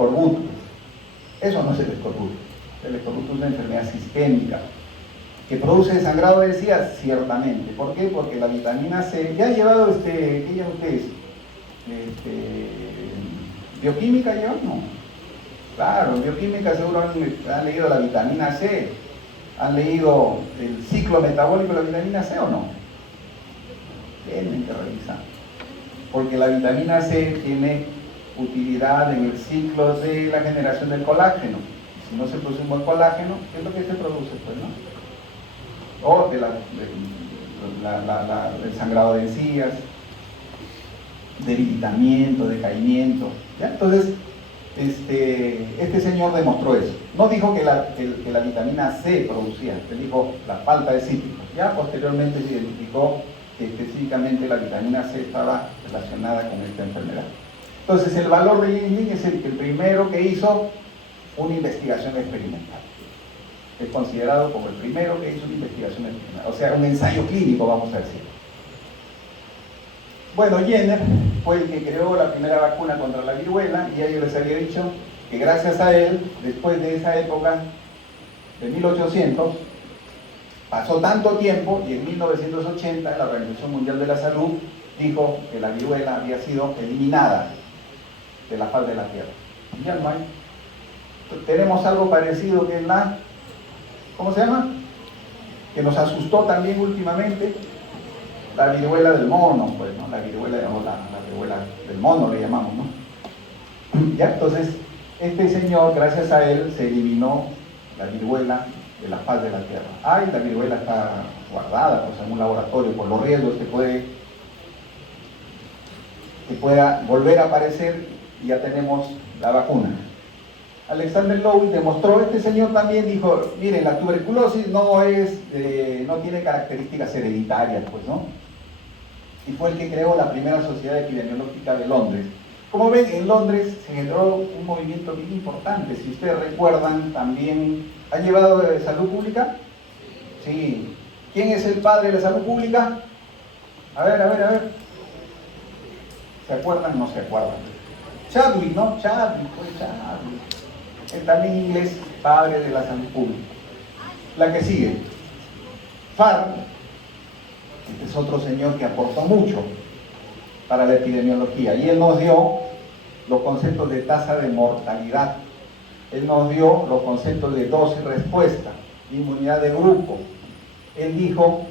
escorbuto. Eso no es el escorbuto. El escorbuto es una enfermedad sistémica que produce sangrado de encías, ciertamente. ¿Por qué? Porque la vitamina C, ¿ya ha llevado ¿qué llevan ustedes? ¿Bioquímica llevan? No. Claro, en bioquímica seguro han leído la vitamina C, han leído el ciclo metabólico de la vitamina C, ¿o no? Tienen que revisar. Porque la vitamina C tiene utilidad en el ciclo de la generación del colágeno. Si no se produce un buen colágeno, ¿qué es lo que se produce? Pues, ¿no? O del sangrado de encías, debilitamiento, decaimiento. ¿Ya? Entonces, este señor demostró eso. No dijo que la vitamina C producía, él dijo la falta de cítricos. Ya posteriormente se identificó que específicamente la vitamina C estaba relacionada con esta enfermedad. Entonces, el valor de Yin es el primero que hizo una investigación experimental. Es considerado como el primero que hizo una investigación experimental, o sea, un ensayo clínico, vamos a decir. Bueno, Jenner fue el que creó la primera vacuna contra la viruela, y ya yo les había dicho que gracias a él, después de esa época, de 1800, pasó tanto tiempo, y en 1980 la Organización Mundial de la Salud dijo que la viruela había sido eliminada de la faz de la Tierra. Ya no hay. Tenemos algo parecido que es la, ¿cómo se llama? Que nos asustó también últimamente, la viruela del mono, pues, ¿no? La viruela del mono le llamamos, ¿no? Ya, entonces, este señor, gracias a él, se eliminó la viruela de la faz de la Tierra. Ay, la viruela está guardada, pues, en un laboratorio, por los riesgos que pueda volver a aparecer, y ya tenemos la vacuna. Alexander Lowy demostró, este señor también dijo, miren, la tuberculosis no tiene características hereditarias, pues, ¿no? Y fue el que creó la primera sociedad epidemiológica de Londres. Como ven, en Londres se generó un movimiento bien importante. Si ustedes recuerdan, también, ¿han llevado salud pública? Sí. ¿Quién es el padre de la salud pública? A ver. ¿Se acuerdan? No se acuerdan. Chadwick, ¿no? Chadwick. Él también inglés, padre de la salud pública. La que sigue, Farr, este es otro señor que aportó mucho para la epidemiología, y él nos dio los conceptos de tasa de mortalidad, él nos dio los conceptos de dosis-respuesta, inmunidad de grupo. Él dijo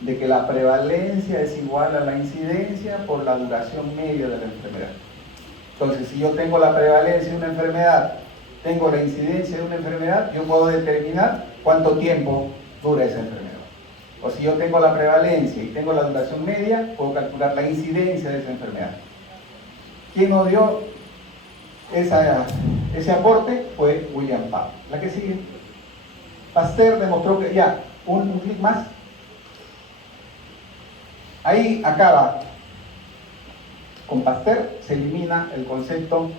de que la prevalencia es igual a la incidencia por la duración media de la enfermedad. Entonces, si yo tengo la prevalencia de una enfermedad, tengo la incidencia de una enfermedad, yo puedo determinar cuánto tiempo dura esa enfermedad. O si yo tengo la prevalencia y tengo la duración media, puedo calcular la incidencia de esa enfermedad. ¿Quién nos dio ese aporte? Fue William Pap. La que sigue. Pasteur demostró que, ya, un clic más. Ahí acaba. Con Pasteur se elimina el concepto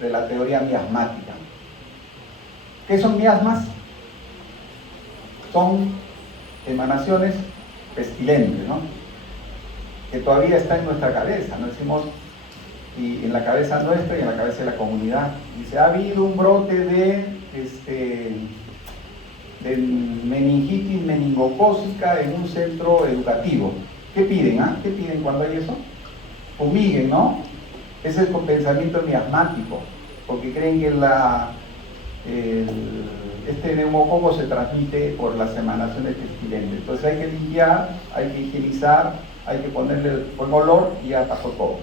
de la teoría miasmática. ¿Qué son miasmas? Son emanaciones pestilentes, ¿no? Que todavía está en nuestra cabeza, ¿no? Decimos, y en la cabeza nuestra y en la cabeza de la comunidad. Dice, ha habido un brote de meningitis meningocócica en un centro educativo. ¿Qué piden? ¿Qué piden cuando hay eso? Fumiguen, ¿no? Ese es el pensamiento miasmático, porque creen que este neumococo se transmite por las emanaciones pestilentes. Entonces hay que limpiar, hay que higienizar, hay que ponerle buen olor, y ya pasó todo.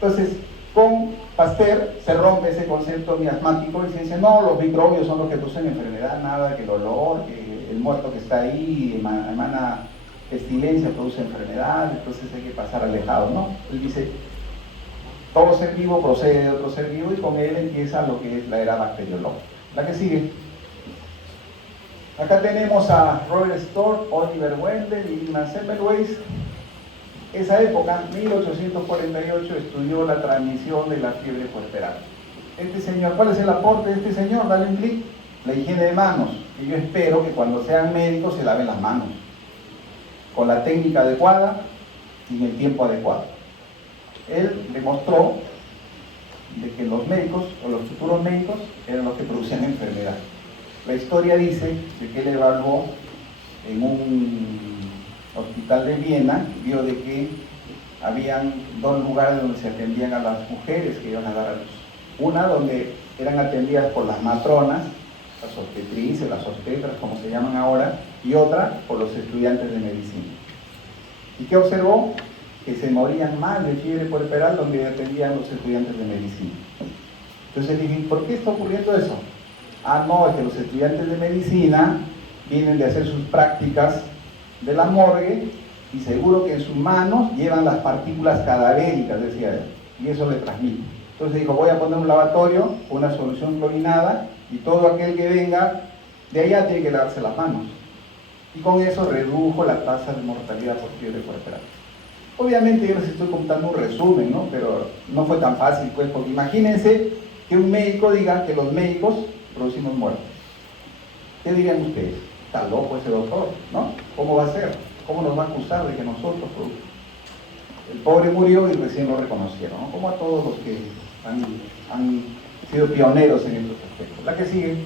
Entonces, con Pasteur se rompe ese concepto miasmático y se dice, no, los microbios son los que producen enfermedad, nada, que el olor, que el muerto que está ahí emana pestilencia, produce enfermedad, entonces hay que pasar alejado, ¿no? Él dice, todo ser vivo procede de otro ser vivo, y con él empieza lo que es la era bacteriológica. La que sigue. Acá tenemos a Robert Storr, Oliver Wendell y Ignaz Semmelweis. Esa época, 1848, estudió la transmisión de la fiebre puerperal. Este señor, ¿cuál es el aporte de este señor? Dale un clic. La higiene de manos. Y yo espero que cuando sean médicos se laven las manos con la técnica adecuada y en el tiempo adecuado. Él demostró de que los médicos o los futuros médicos eran los que producían enfermedad. La historia dice de que él evaluó en un hospital de Viena, vio de que habían dos lugares donde se atendían a las mujeres que iban a dar a luz. Una donde eran atendidas por las matronas, las obstetrices, las obstetras, como se llaman ahora, y otra por los estudiantes de medicina. ¿Y qué observó? Que se morían más de fiebre puerperal donde atendían los estudiantes de medicina. Entonces dije, ¿por qué está ocurriendo eso? Ah, no, es que los estudiantes de medicina vienen de hacer sus prácticas de la morgue y seguro que en sus manos llevan las partículas cadavéricas, decía él, y eso le transmite. Entonces dijo, voy a poner un lavatorio, una solución clorinada, y todo aquel que venga de allá tiene que lavarse las manos. Y con eso redujo la tasa de mortalidad por fiebre puerperal. Obviamente yo les estoy contando un resumen, ¿no? Pero no fue tan fácil, pues, porque imagínense que un médico diga que los médicos producimos muertes. ¿Qué dirían ustedes? Está loco ese doctor, ¿no? ¿Cómo va a ser? ¿Cómo nos va a acusar de que nosotros producimos? El pobre murió y recién lo reconocieron, ¿no? Como a todos los que han sido pioneros en estos aspectos. La que sigue.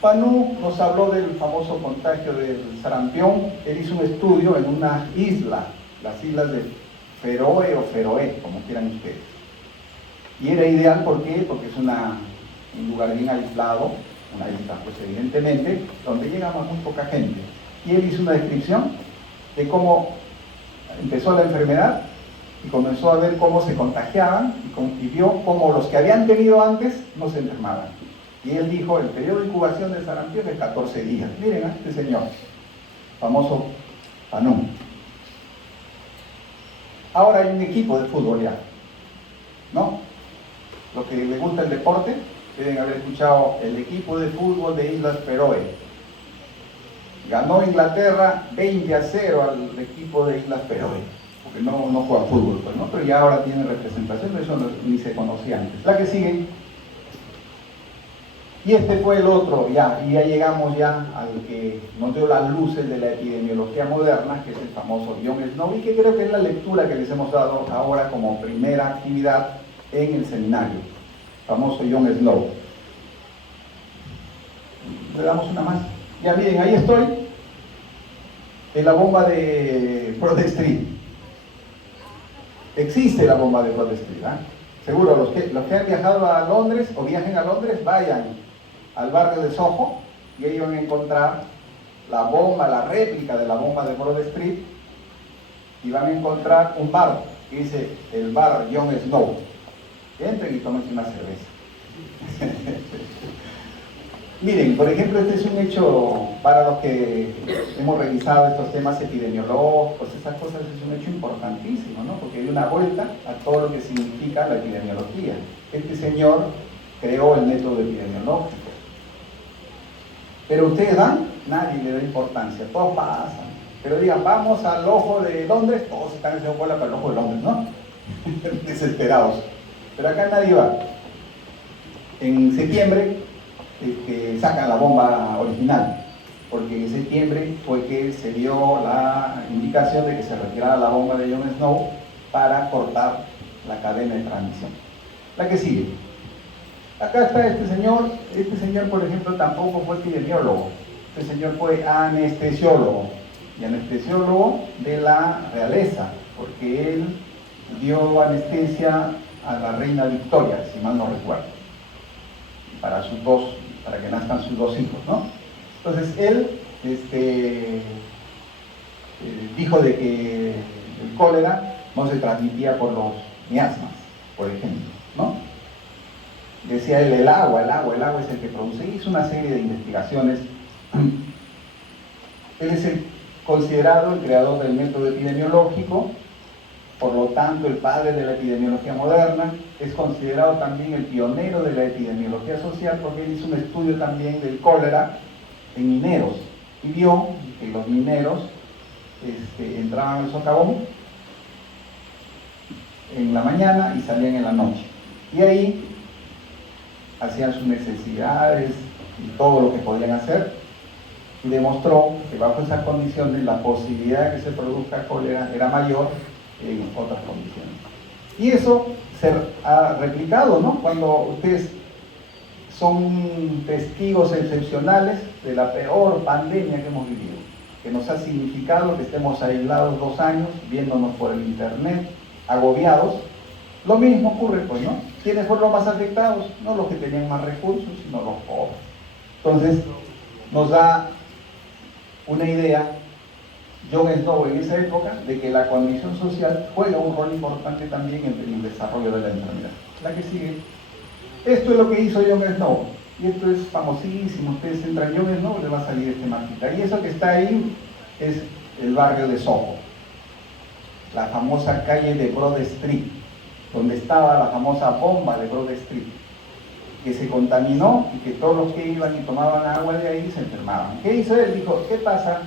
Panu nos habló del famoso contagio del sarampión. Él hizo un estudio en una isla, las islas de Feroe o Feroe, como quieran ustedes. Y era ideal, ¿por qué? Porque es un lugar bien aislado, una isla, pues evidentemente, donde llegamos muy poca gente. Y él hizo una descripción de cómo empezó la enfermedad y comenzó a ver cómo se contagiaban y vio cómo los que habían tenido antes no se enfermaban. Y él dijo, el periodo de incubación del sarampión es 14 días. Miren a este señor, famoso Panu. Ahora hay un equipo de fútbol ya, ¿no? Los que les gusta el deporte deben haber escuchado el equipo de fútbol de Islas Feroe. Ganó Inglaterra 20-0 al equipo de Islas Feroe, porque no juega fútbol, pues, ¿no? Pero ya ahora tiene representación, eso ni se conocía antes. La que sigue. Y este fue el otro, y ya llegamos ya al que nos dio las luces de la epidemiología moderna, que es el famoso John Snow, y que creo que es la lectura que les hemos dado ahora como primera actividad en el seminario, famoso John Snow. Le damos una más. Ya miren, ahí estoy, en la bomba de Broad Street. Existe la bomba de Broad Street, ¿eh? Seguro, los que han viajado a Londres o viajen a Londres, vayan al barrio de Soho y ahí van a encontrar la bomba, la réplica de la bomba de Broad Street, y van a encontrar un bar que dice el bar John Snow. Entren y tómense una cerveza. Miren, por ejemplo, este es un hecho para los que hemos revisado estos temas epidemiológicos, esas cosas, es un hecho importantísimo, ¿no? Porque hay una vuelta a todo lo que significa la epidemiología. Este señor creó el método epidemiológico. Pero ustedes van, nadie le da importancia, todos pasan. Pero digan, vamos al ojo de Londres, todos están haciendo bola para el ojo de Londres, ¿no? Desesperados. Pero acá nadie va. En septiembre sacan la bomba original, porque en septiembre fue que se dio la indicación de que se retirara la bomba de John Snow para cortar la cadena de transmisión. La que sigue. Acá está este señor, por ejemplo tampoco fue epidemiólogo, este señor fue anestesiólogo, y anestesiólogo de la realeza, porque él dio anestesia a la reina Victoria, si mal no recuerdo, para que nazcan sus dos hijos, ¿no? Entonces él dijo de que el cólera no se transmitía por los miasmas, por ejemplo, ¿no? Decía él, el agua es el que produce, y hizo una serie de investigaciones. Él es considerado el creador del método epidemiológico, por lo tanto el padre de la epidemiología moderna, es considerado también el pionero de la epidemiología social, porque él hizo un estudio también del cólera en mineros, y vio que los mineros entraban al socavón en la mañana y salían en la noche, y ahí hacían sus necesidades y todo lo que podían hacer, y demostró que bajo esas condiciones la posibilidad de que se produzca cólera era mayor en otras condiciones. Y eso se ha replicado, ¿no? Cuando ustedes son testigos excepcionales de la peor pandemia que hemos vivido, que nos ha significado que estemos aislados 2 años, viéndonos por el internet, agobiados. Lo mismo ocurre, pues, ¿no? ¿Quiénes fueron los más afectados? No los que tenían más recursos, sino los pobres. Entonces, nos da una idea Jon Snow en esa época de que la condición social juega un rol importante también en el desarrollo de la enfermedad. La que sigue. Esto es lo que hizo Jon Snow. Y esto es famosísimo. Ustedes entran en Jon Snow, les va a salir este mapita. Y eso que está ahí es el barrio de Soho. La famosa calle de Broad Street, donde estaba la famosa bomba de Broad Street, que se contaminó y que todos los que iban y tomaban agua de ahí se enfermaban. ¿Qué hizo él? Dijo, ¿qué pasa?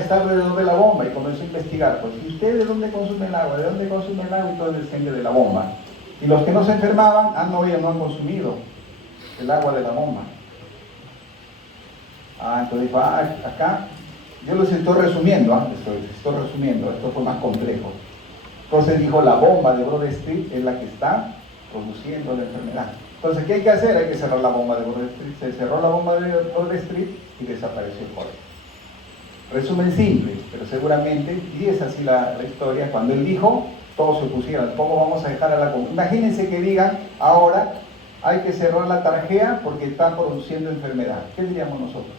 Está alrededor de la bomba, y comenzó a investigar. Pues, ¿y usted de dónde consume el agua? ¿De dónde consume el agua? Y todo desciende de la bomba. Y los que no se enfermaban, no han consumido el agua de la bomba. Entonces dijo, acá, yo les estoy resumiendo, estoy resumiendo, esto fue más complejo. Entonces dijo, la bomba de Broad Street es la que está produciendo la enfermedad. Entonces, ¿qué hay que hacer? Hay que cerrar la bomba de Broad Street. Se cerró la bomba de Broad Street y desapareció el cólera. Resumen simple, pero seguramente, y es así la historia, cuando él dijo, todos se opusieron. ¿Cómo vamos a dejar a la comunidad? Imagínense que digan, ahora hay que cerrar la tarjea porque está produciendo enfermedad. ¿Qué diríamos nosotros?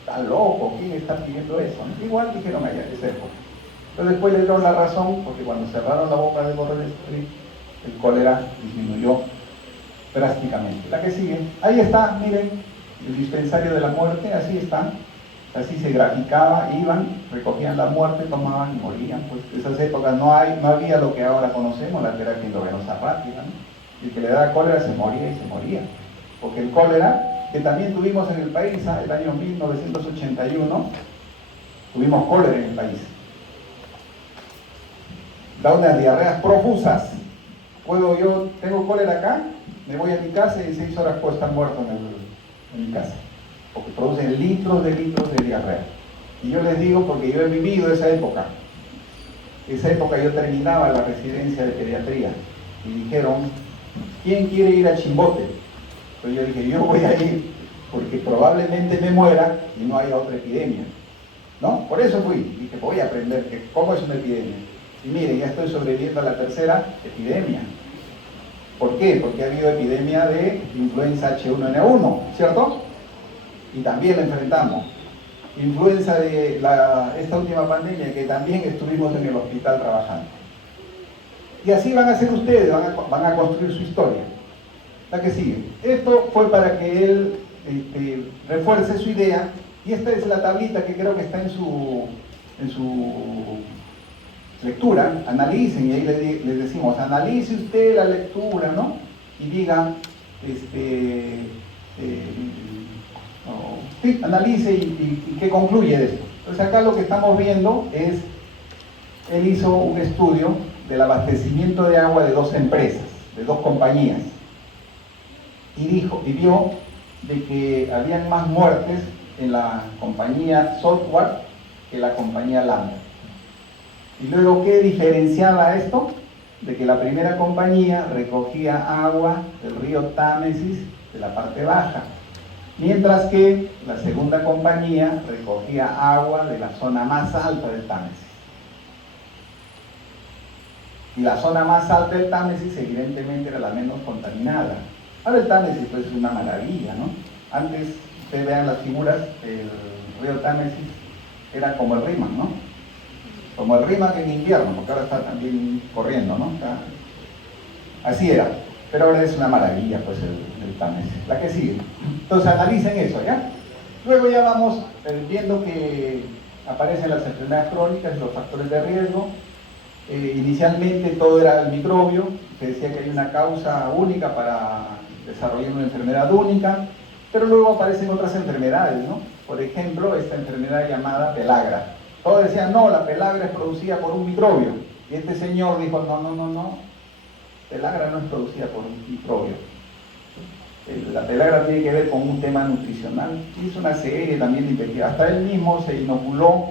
Está loco, ¿quién está pidiendo eso? Igual dijeron allá, esa época. Pero después le dieron la razón, porque cuando cerraron la bomba de Broad Street, el cólera disminuyó drásticamente. La que sigue, ahí está, miren, el dispensario de la muerte, así está. Así se graficaba, iban, recogían la muerte, tomaban y morían. Pues en esas épocas no había lo que ahora conocemos, la terapia endovenosa rápida, ¿no? El que le daba cólera se moría y se moría. Porque el cólera, que también tuvimos en el país, el año 1981, tuvimos cólera en el país. Da unas diarreas profusas. Tengo cólera acá, me voy a mi casa y en 6 horas puedo estar muerto en mi casa. Porque producen litros de diarrea. Y yo les digo porque yo he vivido esa época. Esa época yo terminaba la residencia de pediatría y dijeron, ¿quién quiere ir a Chimbote? Entonces yo dije, yo voy a ir porque probablemente me muera y no haya otra epidemia, ¿no? Por eso fui, dije, voy a aprender cómo es una epidemia. Y miren, ya estoy sobreviviendo a la 3ª epidemia. ¿Por qué? Porque ha habido epidemia de influenza H1N1, ¿cierto? Y también la enfrentamos. Influenza de esta última pandemia, que también estuvimos en el hospital trabajando. Y así van a ser ustedes, van a construir su historia. La que sigue. Esto fue para que él refuerce su idea, y esta es la tablita que creo que está en su lectura. Analicen, y ahí les decimos, analice usted la lectura, ¿no? Y diga, sí, analice y qué concluye de esto. Entonces acá lo que estamos viendo es, él hizo un estudio del abastecimiento de agua de 2 empresas, de 2 compañías, y vio de que habían más muertes en la compañía Software que la compañía Lambda. Y luego, ¿qué diferenciaba esto? De que la primera compañía recogía agua del río Támesis de la parte baja, mientras que la segunda compañía recogía agua de la zona más alta del Támesis. Y la zona más alta del Támesis evidentemente era la menos contaminada. Ahora el Támesis pues, es una maravilla, ¿no? Antes, ustedes vean las figuras, el río Támesis era como el Rímac, ¿no? Como el Rímac en invierno, porque ahora está también corriendo, ¿no? Así era. Pero ahora es una maravilla, pues, el Támesis. La que sigue. Entonces, analicen eso, ¿ya? Luego ya vamos viendo que aparecen las enfermedades crónicas y los factores de riesgo. Inicialmente todo era el microbio, se decía que hay una causa única para desarrollar una enfermedad única, pero luego aparecen otras enfermedades, ¿no? Por ejemplo, esta enfermedad llamada pelagra. Todos decían, no, la pelagra es producida por un microbio. Y este señor dijo, no, pelagra no es producida por un microbio. La pelagra tiene que ver con un tema nutricional. Hizo una serie también de investigación. Hasta él mismo se inoculó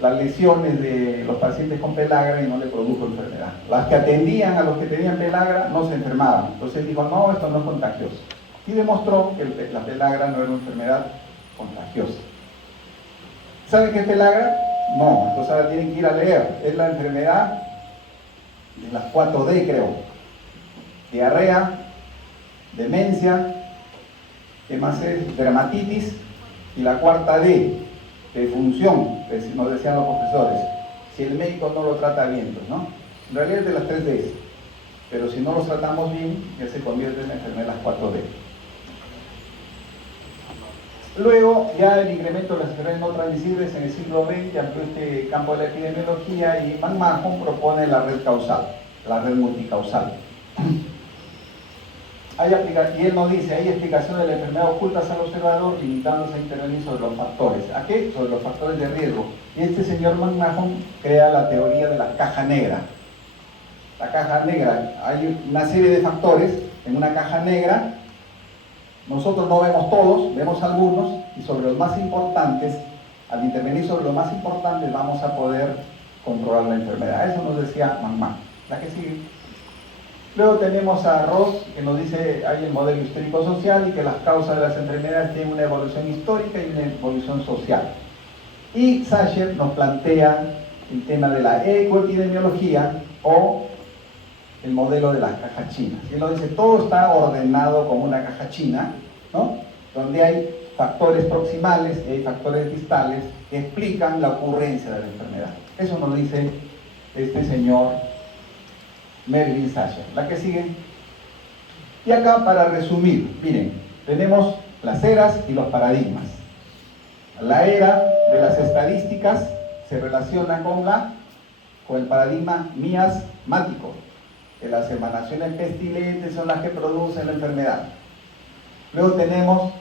las lesiones de los pacientes con pelagra y no le produjo enfermedad. Las que atendían a los que tenían pelagra no se enfermaban. Entonces dijo, no, esto no es contagioso. Y demostró que la pelagra no era una enfermedad contagiosa. ¿Saben qué es pelagra? No, entonces ahora tienen que ir a leer. Es la enfermedad de las 4D, creo. Diarrea, demencia, ¿qué más es? Dermatitis, y la cuarta D, defunción, nos decían los profesores. Si el médico no lo trata bien, pues, ¿no? En realidad es de las 3 Ds, pero si no los tratamos bien, ya se convierte en la enfermedad de las 4D. Luego, ya el incremento de las enfermedades no transmisibles en el siglo XX amplió este campo de la epidemiología y McMahon propone la red causal, la red multicausal. Y él nos dice, hay explicaciones de la enfermedad ocultas al observador limitándose a intervenir sobre los factores. ¿A qué? Sobre los factores de riesgo. Y este señor McMahon crea la teoría de la caja negra. La caja negra, hay una serie de factores en una caja negra. Nosotros no vemos todos, vemos algunos, y sobre los más importantes, al intervenir sobre los más importantes, vamos a poder controlar la enfermedad. Eso nos decía McMahon. La que sigue. Luego tenemos a Ross, que nos dice, hay el modelo histórico-social y que las causas de las enfermedades tienen una evolución histórica y una evolución social. Y Sacher nos plantea el tema de la ecoepidemiología o el modelo de las cajas chinas. Y él nos dice, todo está ordenado como una caja china, ¿no? Donde hay factores proximales y hay factores distales que explican la ocurrencia de la enfermedad. Eso nos dice este señor Mervyn Sacher. La que sigue. Y acá, para resumir, miren, tenemos las eras y los paradigmas. La era de las estadísticas se relaciona con el paradigma miasmático, que las emanaciones pestilentes son las que producen la enfermedad. Luego tenemos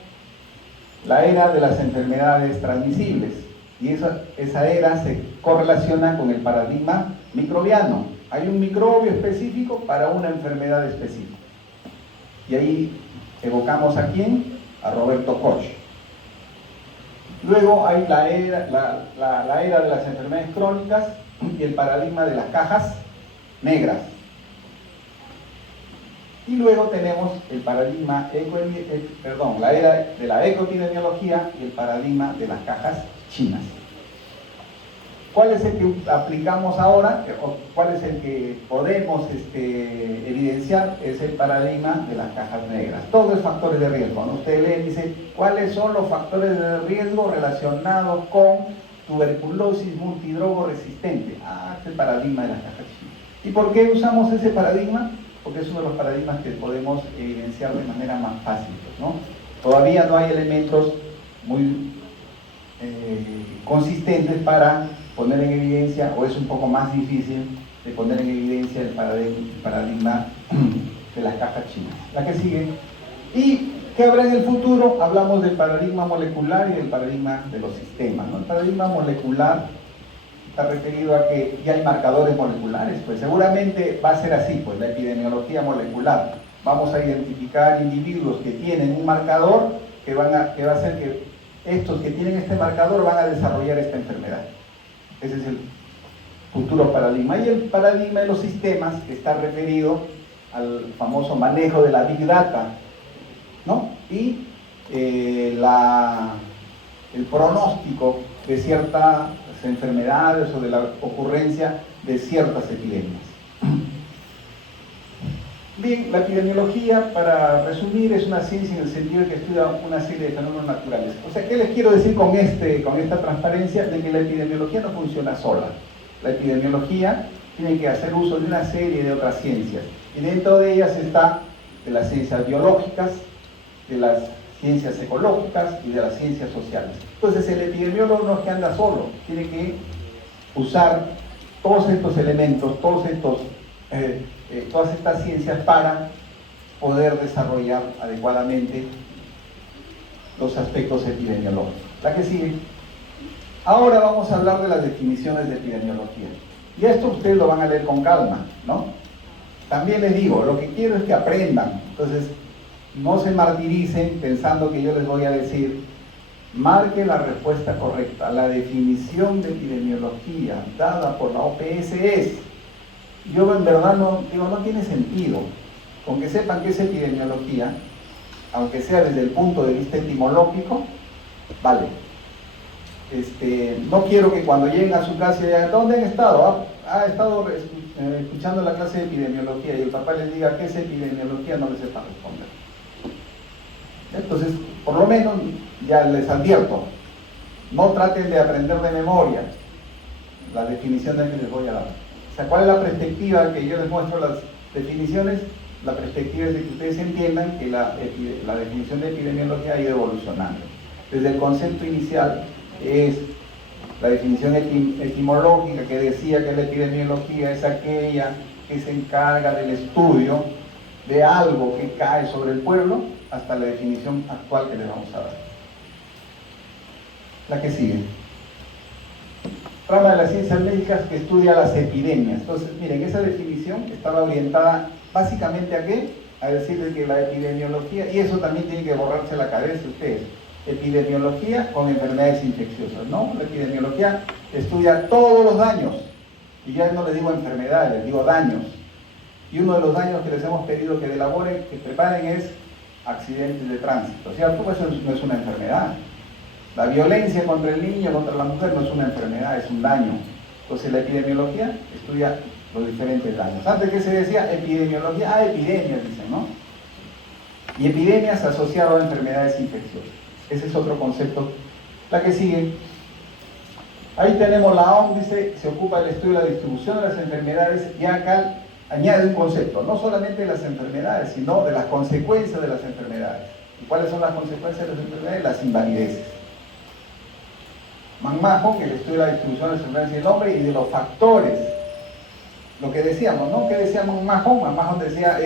la era de las enfermedades transmisibles, y esa era se correlaciona con el paradigma microbiano. Hay un microbio específico para una enfermedad específica. Y ahí evocamos a quién? A Roberto Koch. Luego hay la era de las enfermedades crónicas y el paradigma de las cajas negras. Y luego tenemos el paradigma, la era de la ecoepidemiología y el paradigma de las cajas chinas. ¿Cuál es el que aplicamos ahora? ¿O cuál es el que podemos evidenciar? Es el paradigma de las cajas negras. Todo es factores de riesgo, ¿no? Usted lee y dice, ¿cuáles son los factores de riesgo relacionados con tuberculosis multidrogo resistente? Es el paradigma de las cajas chinas. ¿Y por qué usamos ese paradigma? Porque es uno de los paradigmas que podemos evidenciar de manera más fácil, ¿no? Todavía no hay elementos muy consistentes para poner en evidencia, o es un poco más difícil de poner en evidencia el paradigma de las cajas chinas. La que sigue. ¿Y qué habrá en el futuro? Hablamos del paradigma molecular y del paradigma de los sistemas, ¿no? El paradigma molecular está referido a que ya hay marcadores moleculares, pues seguramente va a ser así, pues la epidemiología molecular. Vamos a identificar individuos que tienen un marcador que va a hacer que estos que tienen este marcador van a desarrollar esta enfermedad. Ese es el futuro paradigma. Y el paradigma de los sistemas está referido al famoso manejo de la Big Data, ¿no? Y el pronóstico de ciertas enfermedades o de la ocurrencia de ciertas epidemias. Bien, la epidemiología, para resumir, es una ciencia en el sentido de que estudia una serie de fenómenos naturales. O sea, ¿qué les quiero decir con esta transparencia? De que la epidemiología no funciona sola. La epidemiología tiene que hacer uso de una serie de otras ciencias. Y dentro de ellas está de las ciencias biológicas, de las ciencias ecológicas y de las ciencias sociales. Entonces, el epidemiólogo no es que anda solo, tiene que usar todos estos elementos, todas estas ciencias para poder desarrollar adecuadamente los aspectos epidemiológicos. La que sigue. Ahora vamos a hablar de las definiciones de epidemiología. Y esto ustedes lo van a leer con calma, ¿no? También les digo, lo que quiero es que aprendan. Entonces, no se martiricen pensando que yo les voy a decir marque la respuesta correcta. La definición de epidemiología dada por la OPS es, yo en verdad no tiene sentido. Con que sepan qué es epidemiología, aunque sea desde el punto de vista etimológico, vale. No quiero que cuando lleguen a su casa y digan, ¿dónde han estado? Ha estado escuchando la clase de epidemiología, y el papá les diga, ¿qué es epidemiología? No les sepa responder. Entonces, por lo menos, ya les advierto, no traten de aprender de memoria las definiciones que les voy a dar. O sea, ¿cuál es la perspectiva que yo les muestro las definiciones? La perspectiva es de que ustedes entiendan que la definición de epidemiología ha ido evolucionando. Desde el concepto inicial, es la definición etimológica que decía que la epidemiología es aquella que se encarga del estudio de algo que cae sobre el pueblo, hasta la definición actual que le vamos a dar. La que sigue. Rama de las ciencias médicas que estudia las epidemias. Entonces, miren, esa definición estaba orientada básicamente ¿a qué? A decirles que la epidemiología, y eso también tiene que borrarse la cabeza de ustedes, epidemiología con enfermedades infecciosas, ¿no? La epidemiología estudia todos los daños, y ya no les digo enfermedades, les digo daños. Y uno de los daños que les hemos pedido que elaboren, que preparen, es accidentes de tránsito, ¿cierto? Eso no es una enfermedad. La violencia contra el niño, contra la mujer, no es una enfermedad, es un daño. Entonces la epidemiología estudia los diferentes daños. Antes que se decía epidemiología, epidemias, dicen, ¿no? Y epidemias asociadas a enfermedades infecciosas. Ese es otro concepto. La que sigue. Ahí tenemos la OMS, dice, se ocupa del estudio de la distribución de las enfermedades, y acá añade un concepto, no solamente de las enfermedades, sino de las consecuencias de las enfermedades. ¿Y cuáles son las consecuencias de las enfermedades? Las invalideces. McMahon, que el estudio de la distribución de las enfermedades del hombre y de los factores. Lo que decíamos, ¿no? ¿Qué decía McMahon? McMahon decía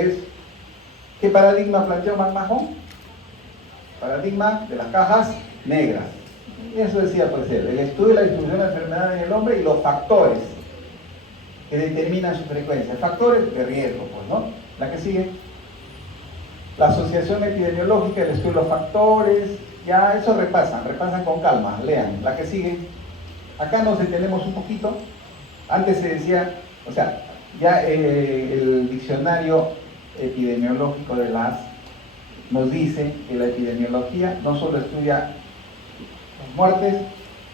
¿qué paradigma planteó McMahon? Paradigma de las cajas negras. Y eso decía, pues, el estudio de la distribución de las enfermedades en el hombre y los factores que determinan su frecuencia. Factores de riesgo, pues, ¿no? La que sigue. La asociación epidemiológica, el estudio de los factores, ya eso repasan con calma, lean. La que sigue. Acá nos detenemos un poquito. Antes se decía, o sea, ya el diccionario epidemiológico de las nos dice que la epidemiología no solo estudia las muertes,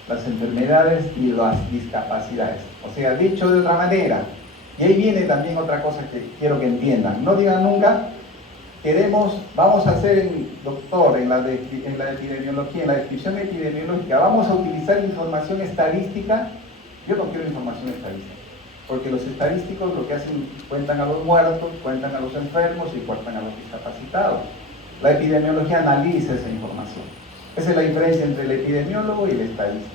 las enfermedades y las discapacidades. O sea, dicho de otra manera, y ahí viene también otra cosa que quiero que entiendan. No digan nunca, vamos a hacer, doctor, en la epidemiología, en la descripción epidemiológica, vamos a utilizar información estadística. Yo no quiero información estadística, porque los estadísticos lo que hacen, cuentan a los muertos, cuentan a los enfermos y cuentan a los discapacitados. La epidemiología analiza esa información. Esa es la diferencia entre el epidemiólogo y el estadístico.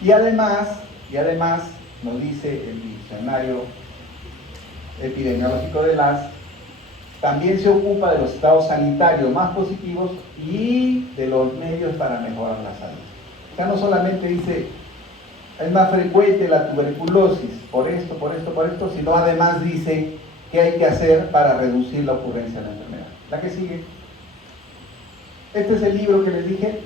Y además nos dice el diccionario epidemiológico de las, también se ocupa de los estados sanitarios más positivos y de los medios para mejorar la salud. O sea, no solamente dice, es más frecuente la tuberculosis por esto, sino además dice qué hay que hacer para reducir la ocurrencia de la enfermedad. La que sigue. Este es el libro que les dije,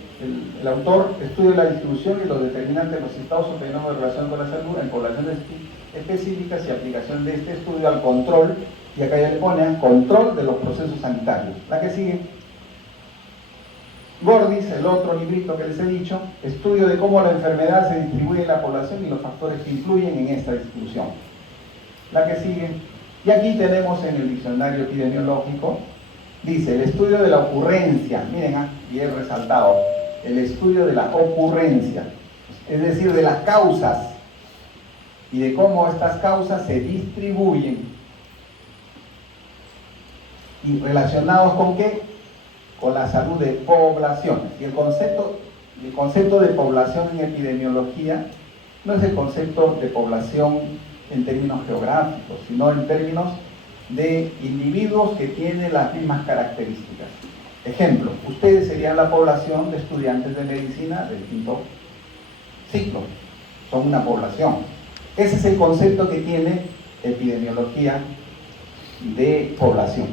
el autor estudia la distribución y los determinantes de los estados o fenómenos de relación con la salud en poblaciones específicas y aplicación de este estudio al control, y acá ya le ponen control de los procesos sanitarios. La que sigue. Gordis, el otro librito que les he dicho, estudio de cómo la enfermedad se distribuye en la población y los factores que influyen en esta distribución. La que sigue. Y aquí tenemos en el diccionario epidemiológico, dice, el estudio de la ocurrencia, miren, bien resaltado, el estudio de la ocurrencia, es decir, de las causas y de cómo estas causas se distribuyen. ¿Y relacionados con qué? Con la salud de poblaciones. Y el concepto de población en epidemiología no es el concepto de población en términos geográficos, sino en términos de individuos que tienen las mismas características. Ejemplo, ustedes serían la población de estudiantes de medicina del quinto ciclo, son una población. Ese es el concepto que tiene epidemiología de población.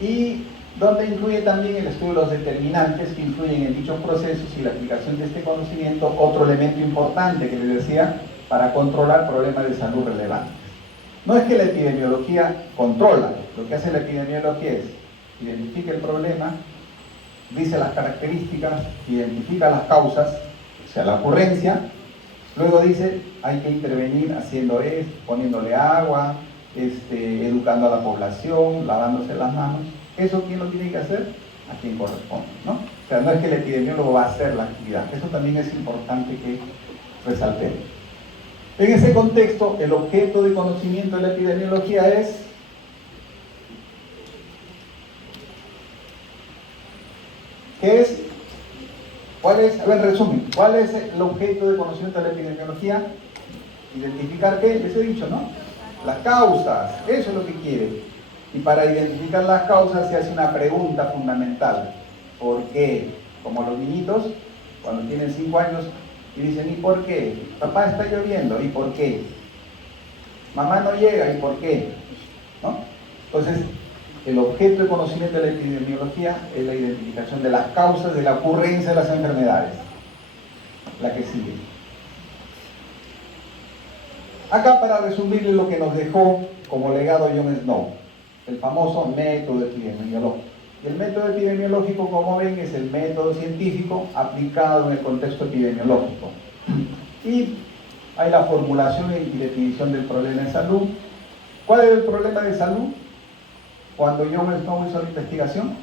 Y donde incluye también el estudio de los determinantes que influyen en dichos procesos y la aplicación de este conocimiento, otro elemento importante que les decía, para controlar problemas de salud relevantes. No es que la epidemiología controla, lo que hace la epidemiología es identifica el problema, dice las características, identifica las causas, o sea, la ocurrencia, luego dice, hay que intervenir haciendo esto, poniéndole agua, educando a la población, lavándose las manos. ¿Eso quién lo tiene que hacer? A quien corresponde, ¿no? O sea, no es que el epidemiólogo va a hacer la actividad. Eso también es importante que resaltemos. En ese contexto, el objeto de conocimiento de la epidemiología es ¿qué es? ¿Cuál es? A ver, resumen. ¿Cuál es el objeto de conocimiento de la epidemiología? Identificar ¿qué? Les he dicho, ¿no? Las causas. Eso es lo que quiere. Y para identificar las causas se hace una pregunta fundamental. ¿Por qué? Como los niñitos, cuando tienen 5 años, y dicen, ¿y por qué? Papá, está lloviendo, ¿y por qué? Mamá no llega, ¿y por qué? ¿No? Entonces, el objeto de conocimiento de la epidemiología es la identificación de las causas de la ocurrencia de las enfermedades. La que sigue. Acá para resumirles lo que nos dejó como legado John Snow, el famoso método epidemiológico. El método epidemiológico, como ven, es el método científico aplicado en el contexto epidemiológico. Y hay la formulación y definición del problema de salud. ¿Cuál es el problema de salud? Cuando John Snow hizo la investigación,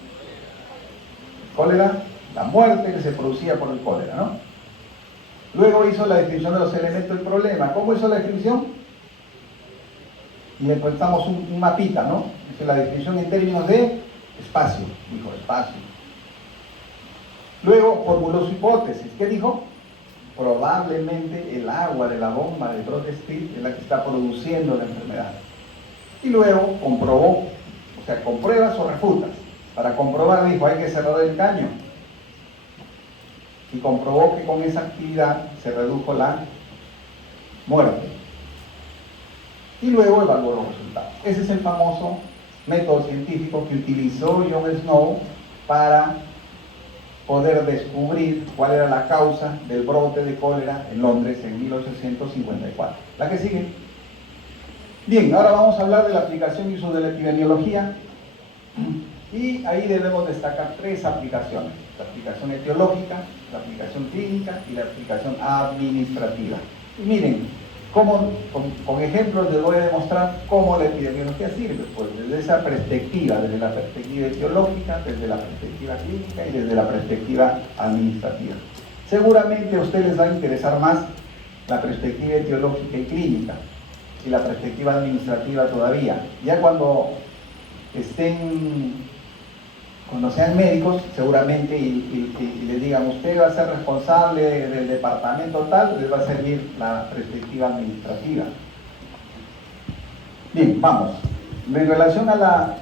cólera, la muerte que se producía por el cólera, ¿no? Luego hizo la descripción de los elementos del problema. ¿Cómo hizo la descripción? Y le puestamos un mapita, ¿no? Hizo la descripción en términos de espacio, dijo espacio. Luego formuló su hipótesis. ¿Qué dijo? Probablemente el agua de la bomba de Broad Street es la que está produciendo la enfermedad. Y luego comprobó, o sea, con pruebas o refutas. Para comprobar dijo, hay que cerrar el caño. Y comprobó que con esa actividad se redujo la muerte. Y luego evaluó los resultados. Ese es el famoso método científico que utilizó John Snow para poder descubrir cuál era la causa del brote de cólera en Londres en 1854. La que sigue. Bien, ahora vamos a hablar de la aplicación y uso de la epidemiología. Y ahí debemos destacar 3 aplicaciones. La aplicación etiológica, la aplicación clínica y la aplicación administrativa. Y miren, con ejemplos les voy a demostrar cómo la epidemiología sirve, pues desde esa perspectiva, desde la perspectiva etiológica, desde la perspectiva clínica y desde la perspectiva administrativa. Seguramente a ustedes les va a interesar más la perspectiva etiológica y clínica y la perspectiva administrativa todavía. Ya cuando sean médicos, seguramente, y les digan, usted va a ser responsable del departamento tal, les va a servir la perspectiva administrativa. Bien, vamos. En relación a la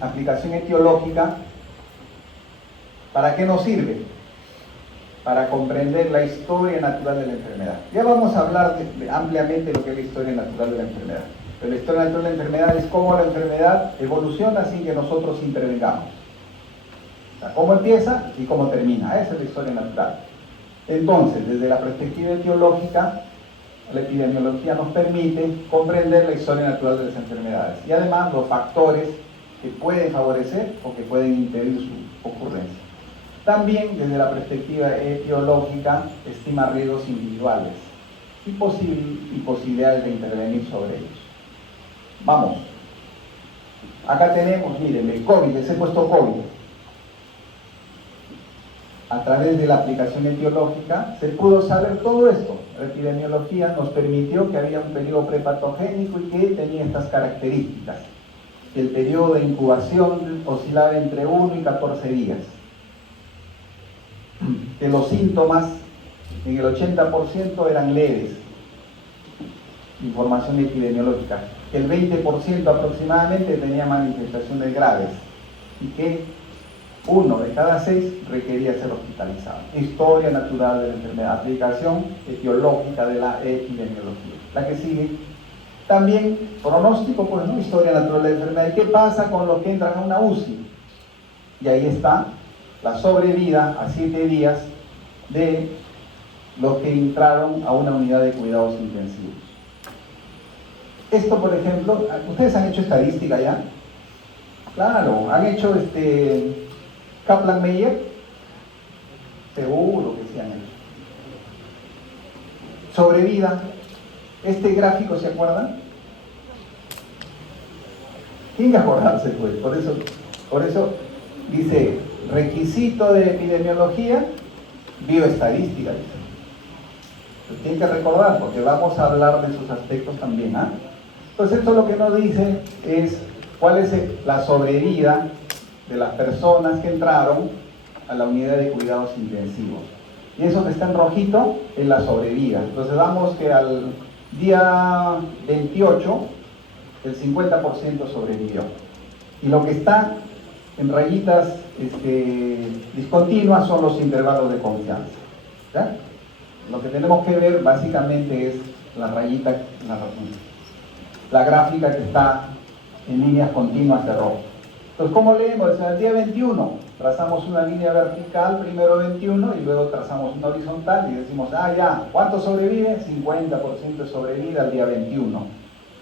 aplicación etiológica, ¿para qué nos sirve? Para comprender la historia natural de la enfermedad. Ya vamos a hablar ampliamente de lo que es la historia natural de la enfermedad. Pero la historia natural de la enfermedad es cómo la enfermedad evoluciona sin que nosotros intervengamos. O sea, cómo empieza y cómo termina. Esa es la historia natural. Entonces, desde la perspectiva etiológica, la epidemiología nos permite comprender la historia natural de las enfermedades y además los factores que pueden favorecer o que pueden impedir su ocurrencia. También, desde la perspectiva etiológica, estima riesgos individuales y posibilidades de intervenir sobre ellos. Vamos. Acá tenemos, miren, el COVID, les he puesto COVID. A través de la aplicación etiológica se pudo saber todo esto. La epidemiología nos permitió que había un periodo prepatogénico y que tenía estas características. El periodo de incubación oscilaba entre 1 y 14 días. Que los síntomas en el 80% eran leves. Información epidemiológica. Que el 20% aproximadamente tenía manifestaciones graves. Y que 1 de cada 6 requería ser hospitalizado. Historia natural de la enfermedad, aplicación etiológica de la epidemiología. La que sigue, también pronóstico, pues no, historia natural de la enfermedad. ¿Y qué pasa con los que entran a una UCI? Y ahí está la sobrevida a 7 días de los que entraron a una unidad de cuidados intensivos. Esto, por ejemplo, ¿ustedes han hecho estadística ya? Claro, han hecho Kaplan-Meier, seguro que sí han hecho. Sobrevida, este gráfico, ¿se acuerdan? Tienen que acordarse, pues, por eso dice, requisito de epidemiología, bioestadística, dice. Tienen que recordar, porque vamos a hablar de sus aspectos también, ¿ah? Entonces esto lo que nos dice es cuál es la sobrevida de las personas que entraron a la unidad de cuidados intensivos. Y eso que está en rojito es la sobrevida. Entonces vamos que al día 28 el 50% sobrevivió. Y lo que está en rayitas discontinuas son los intervalos de confianza. ¿Ya? Lo que tenemos que ver básicamente es la rayita, la gráfica que está en líneas continuas de rojo. Entonces, ¿cómo leemos? En el día 21 trazamos una línea vertical, primero 21, y luego trazamos una horizontal y decimos, ya, ¿cuánto sobrevive? 50% de sobrevida al día 21.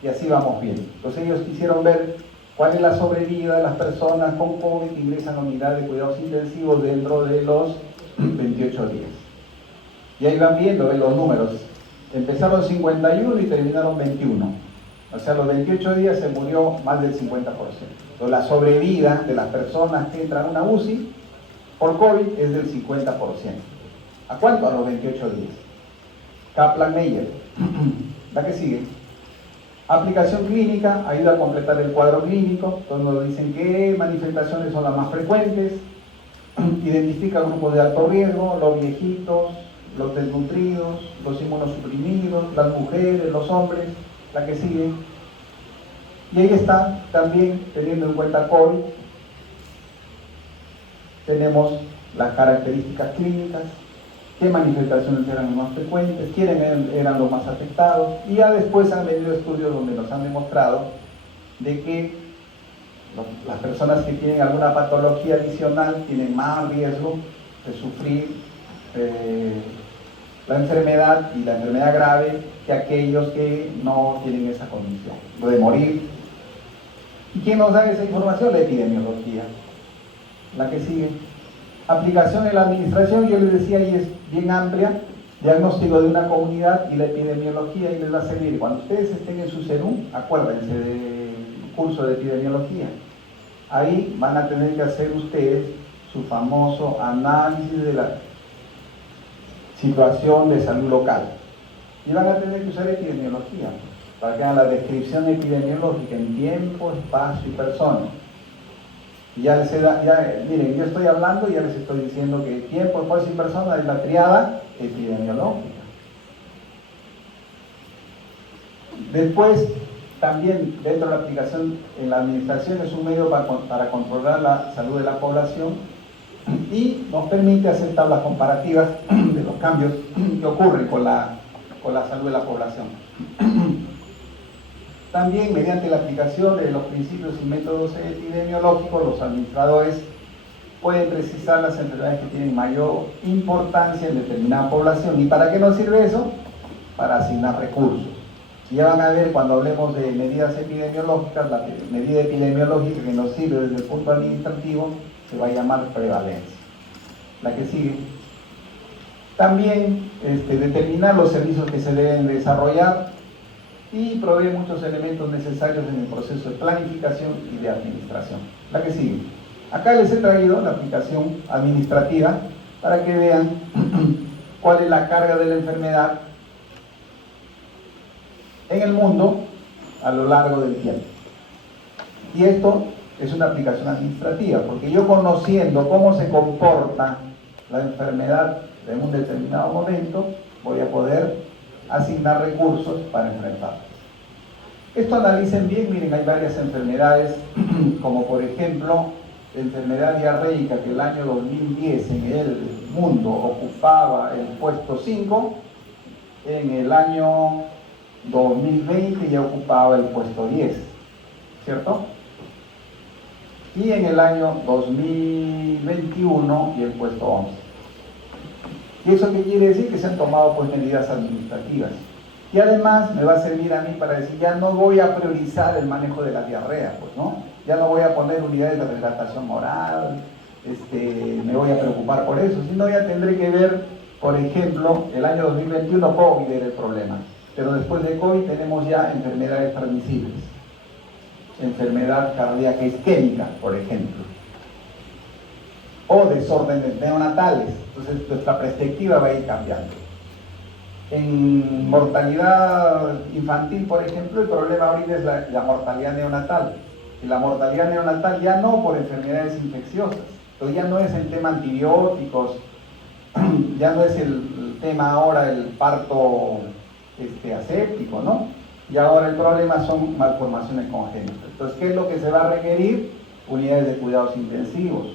Y así vamos bien. Entonces ellos quisieron ver cuál es la sobrevida de las personas con COVID que ingresan a unidad de cuidados intensivos dentro de los 28 días. Y ahí van viendo los números. Empezaron 51 y terminaron 21. O sea, los 28 días se murió más del 50%. Entonces, la sobrevida de las personas que entran a una UCI por COVID es del 50%. ¿A cuánto? A los 28 días. Kaplan-Meier. La que sigue. Aplicación clínica, ayuda a completar el cuadro clínico. Entonces nos dicen qué manifestaciones son las más frecuentes. Identifica grupos de alto riesgo, los viejitos, los desnutridos, los inmunosuprimidos, las mujeres, los hombres, la que sigue. Y ahí está también, teniendo en cuenta COVID, tenemos las características clínicas, qué manifestaciones eran las más frecuentes, quiénes eran los más afectados, y ya después han venido estudios donde nos han demostrado de que las personas que tienen alguna patología adicional tienen más riesgo de sufrir la enfermedad y la enfermedad grave que aquellos que no tienen esa condición, lo de morir. ¿Y quién nos da esa información? La epidemiología. La que sigue. Aplicación en la administración, yo les decía, y es bien amplia, diagnóstico de una comunidad y la epidemiología, y les va a servir. Cuando ustedes estén en su CERUM, acuérdense del curso de epidemiología. Ahí van a tener que hacer ustedes su famoso análisis de la situación de salud local. Y van a tener que usar epidemiología para que hagan la descripción epidemiológica en tiempo, espacio y persona. Y miren, yo estoy hablando y ya les estoy diciendo que tiempo, espacio y persona es la triada epidemiológica. Después, también dentro de la aplicación en la administración es un medio para controlar la salud de la población y nos permite hacer tablas comparativas de los cambios que ocurren con la salud de la población. También, mediante la aplicación de los principios y métodos epidemiológicos, los administradores pueden precisar las enfermedades que tienen mayor importancia en determinada población. ¿Y para qué nos sirve eso? Para asignar recursos. Y ya van a ver cuando hablemos de medidas epidemiológicas, la medida epidemiológica que nos sirve desde el punto administrativo se va a llamar prevalencia. La que sigue. También determinar los servicios que se deben desarrollar y provee muchos elementos necesarios en el proceso de planificación y de administración. La que sigue. Acá les he traído la aplicación administrativa para que vean cuál es la carga de la enfermedad en el mundo a lo largo del tiempo. Y esto es una aplicación administrativa, porque yo conociendo cómo se comporta la enfermedad en un determinado momento, voy a poder asignar recursos para enfrentarlas. Esto analicen bien, miren, hay varias enfermedades, como por ejemplo, la enfermedad diarreica que el año 2010 en el mundo ocupaba el puesto 5, en el año 2020 ya ocupaba el puesto 10, ¿cierto? y en el año 2021 y el puesto 11. ¿Y eso qué quiere decir? Que se han tomado pues medidas administrativas. Y además me va a servir a mí para decir, ya no voy a priorizar el manejo de la diarrea, pues, ¿no? Ya no voy a poner unidades de rescatación moral, me voy a preocupar por eso, sino ya tendré que ver, por ejemplo, el año 2021 COVID era el problema, pero después de COVID tenemos ya enfermedades transmisibles, enfermedad cardíaca isquémica, por ejemplo, o desórdenes neonatales. Entonces nuestra perspectiva va a ir cambiando. En mortalidad infantil, por ejemplo, el problema ahorita es la mortalidad neonatal. Y la mortalidad neonatal ya no por enfermedades infecciosas, entonces ya no es el tema antibióticos, ya no es el tema ahora el parto aséptico, ¿no? Y ahora el problema son malformaciones congénitas. Entonces, ¿qué es lo que se va a requerir? Unidades de cuidados intensivos.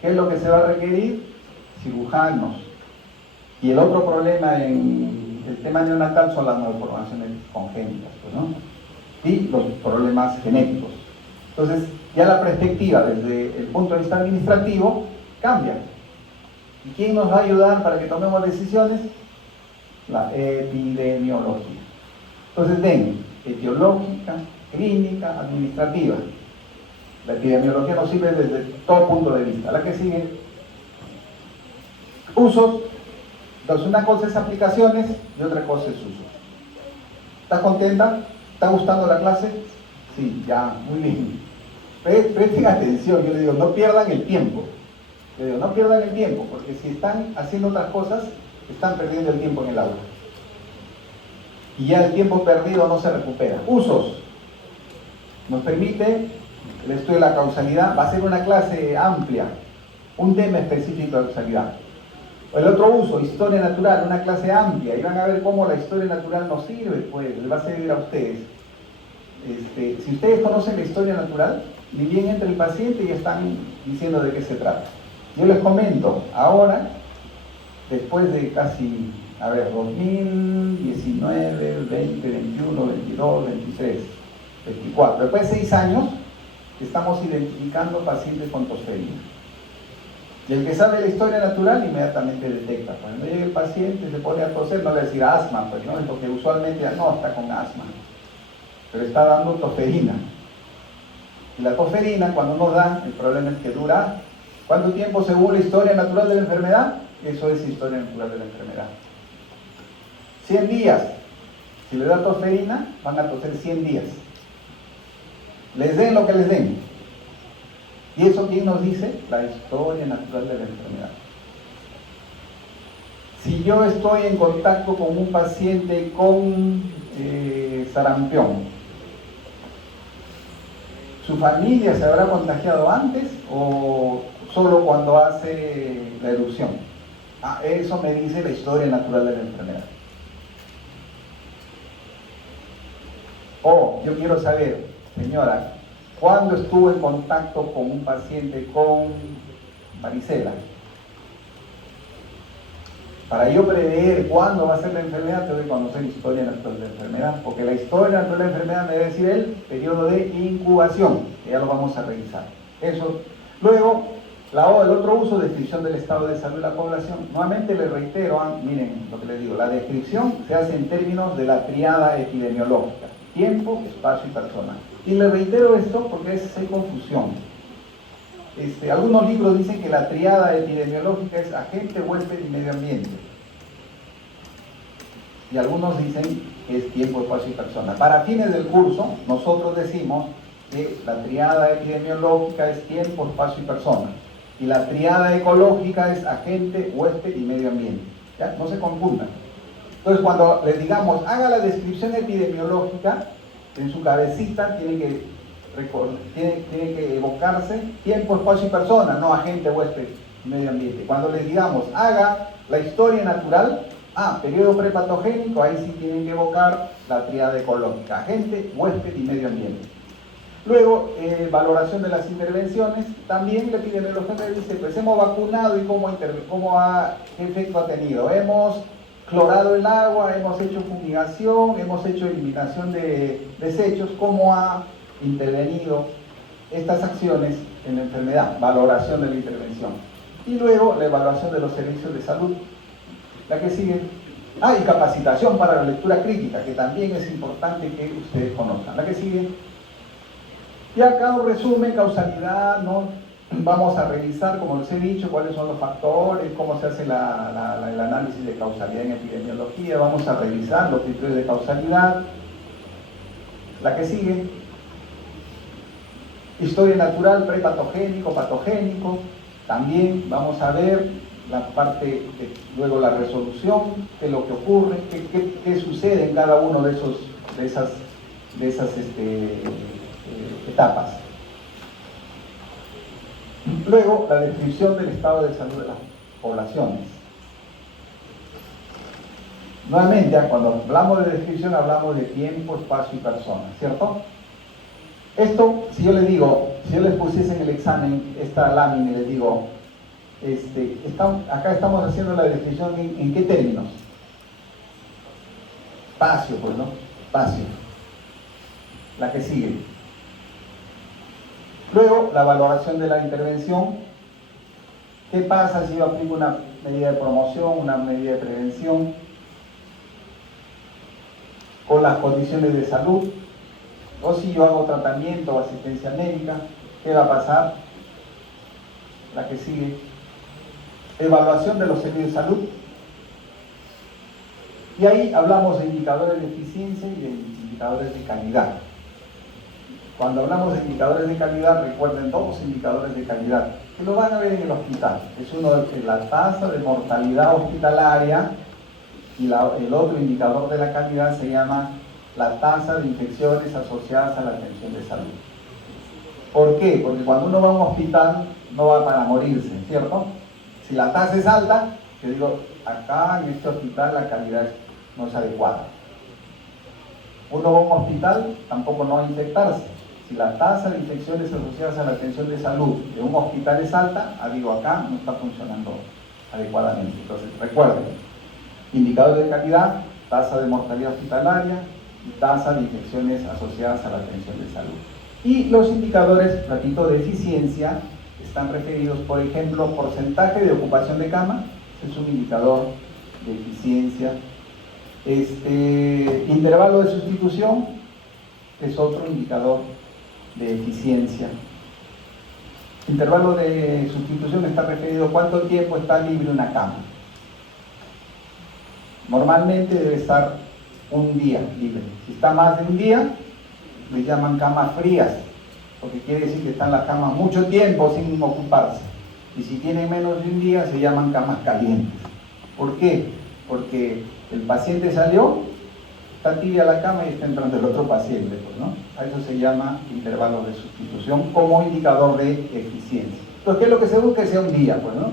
¿Qué es lo que se va a requerir? Cirujanos. Y el otro problema en el tema neonatal son las malformaciones congénitas, pues, ¿no? Y los problemas genéticos. Entonces, ya la perspectiva desde el punto de vista administrativo cambia. ¿Y quién nos va a ayudar para que tomemos decisiones? La epidemiología. Entonces, ven, etiológica, clínica, administrativa. La epidemiología nos sirve desde todo punto de vista. La que sigue, usos. Entonces, una cosa es aplicaciones y otra cosa es usos. ¿Estás contenta? ¿Está gustando la clase? Sí, ya, muy bien. Presten atención, yo les digo, no pierdan el tiempo. Les digo, no pierdan el tiempo, porque si están haciendo otras cosas, están perdiendo el tiempo en el aula. Y ya el tiempo perdido no se recupera. Usos. Nos permite el estudio de la causalidad. Va a ser una clase amplia, un tema específico de causalidad. El otro uso, historia natural, una clase amplia, y van a ver cómo la historia natural nos sirve, pues les va a servir a ustedes. Si ustedes conocen la historia natural, ni bien entra el paciente y están diciendo de qué se trata. Yo les comento, ahora, después de casi, 2019, 20, 21, 22, 23, 24, después de 6 años, estamos identificando pacientes con tosferina. Y el que sabe la historia natural inmediatamente detecta. Cuando llega el paciente se pone a toser, no le decir asma, pues, ¿no? Porque usualmente no está con asma, pero está dando tosferina. Y la tosferina, cuando nos da, el problema es que dura. ¿Cuánto tiempo según la historia natural de la enfermedad? Eso es historia natural de la enfermedad. 100 días. Si le da tosferina, van a toser 100 días. Les den lo que les den. ¿Y eso quién nos dice? La historia natural de la enfermedad. Si yo estoy en contacto con un paciente con sarampión, ¿su familia se habrá contagiado antes o solo cuando hace la erupción? Eso me dice la historia natural de la enfermedad. O yo quiero saber, señora, ¿cuándo estuvo en contacto con un paciente con varicela? Para yo prever cuándo va a ser la enfermedad, tengo que conocer la historia natural de la enfermedad, porque la historia natural de la enfermedad me va a decir el periodo de incubación, que ya lo vamos a revisar. Eso. Luego, el otro uso, descripción del estado de salud de la población. Nuevamente les reitero, miren lo que les digo, la descripción se hace en términos de la triada epidemiológica: tiempo, espacio y persona. Y les reitero esto porque a veces hay confusión. Algunos libros dicen que la triada epidemiológica es agente, huésped y medio ambiente. Y algunos dicen que es tiempo, espacio y persona. Para fines del curso, nosotros decimos que la triada epidemiológica es tiempo, espacio y persona. Y la triada ecológica es agente, huésped y medio ambiente. ¿Ya? No se confundan. Entonces, cuando les digamos, haga la descripción epidemiológica, en su cabecita tiene que evocarse tiempo, espacio y persona, no agente, huésped y medio ambiente. Cuando les digamos, haga la historia natural, periodo prepatogénico, ahí sí tienen que evocar la triada ecológica: agente, huésped y medio ambiente. Luego, valoración de las intervenciones. También la epidemiología dice, pues hemos vacunado y qué efecto ha tenido. Hemos clorado el agua, hemos hecho fumigación, hemos hecho eliminación de desechos, cómo ha intervenido estas acciones en la enfermedad, valoración de la intervención. Y luego la evaluación de los servicios de salud. La que sigue. Y capacitación para la lectura crítica, que también es importante que ustedes conozcan. La que sigue. Y acá un resumen, causalidad, ¿no? Vamos a revisar, como les he dicho, cuáles son los factores, cómo se hace el análisis de causalidad en epidemiología. Vamos a revisar los criterios de causalidad. La que sigue. Historia natural, prepatogénico, patogénico. También vamos a ver la parte de luego la resolución, qué es lo que ocurre, qué sucede en cada uno de esas etapas. Luego, la descripción del estado de salud de las poblaciones. Nuevamente, cuando hablamos de descripción, hablamos de tiempo, espacio y persona, ¿cierto? Esto, si yo les digo, si yo les pusiese en el examen esta lámina y les digo, acá estamos haciendo la descripción en qué términos. Espacio, pues, ¿no? Espacio. La que sigue. Luego, la valoración de la intervención. ¿Qué pasa si yo aplico una medida de promoción, una medida de prevención con las condiciones de salud? O si yo hago tratamiento o asistencia médica, ¿qué va a pasar? La que sigue. Evaluación de los servicios de salud. Y ahí hablamos de indicadores de eficiencia y de indicadores de calidad. Cuando hablamos de indicadores de calidad, recuerden dos indicadores de calidad, que lo van a ver en el hospital. Es uno de la tasa de mortalidad hospitalaria y el otro indicador de la calidad se llama la tasa de infecciones asociadas a la atención de salud. ¿Por qué? Porque cuando uno va a un hospital no va para morirse, ¿cierto? Si la tasa es alta, yo digo, acá en este hospital la calidad no es adecuada. Uno va a un hospital, tampoco no va a infectarse. Si la tasa de infecciones asociadas a la atención de salud de un hospital es alta, digo, acá no está funcionando adecuadamente. Entonces, recuerden, indicadores de calidad, tasa de mortalidad hospitalaria y tasa de infecciones asociadas a la atención de salud. Y los indicadores, repito, de eficiencia, están referidos, por ejemplo, porcentaje de ocupación de cama, es un indicador de eficiencia. Intervalo de sustitución es otro indicador de eficiencia. Intervalo de sustitución está referido a cuánto tiempo está libre una cama. Normalmente debe estar un día libre. Si está más de un día, le llaman camas frías, porque quiere decir que están las camas mucho tiempo sin ocuparse. Y si tiene menos de un día, se llaman camas calientes. ¿Por qué? Porque el paciente salió, está tibia la cama y está entrando el otro paciente, pues, ¿no? A eso se llama intervalo de sustitución como indicador de eficiencia. Entonces, ¿qué es lo que se busca? Que sea un día, pues, ¿no?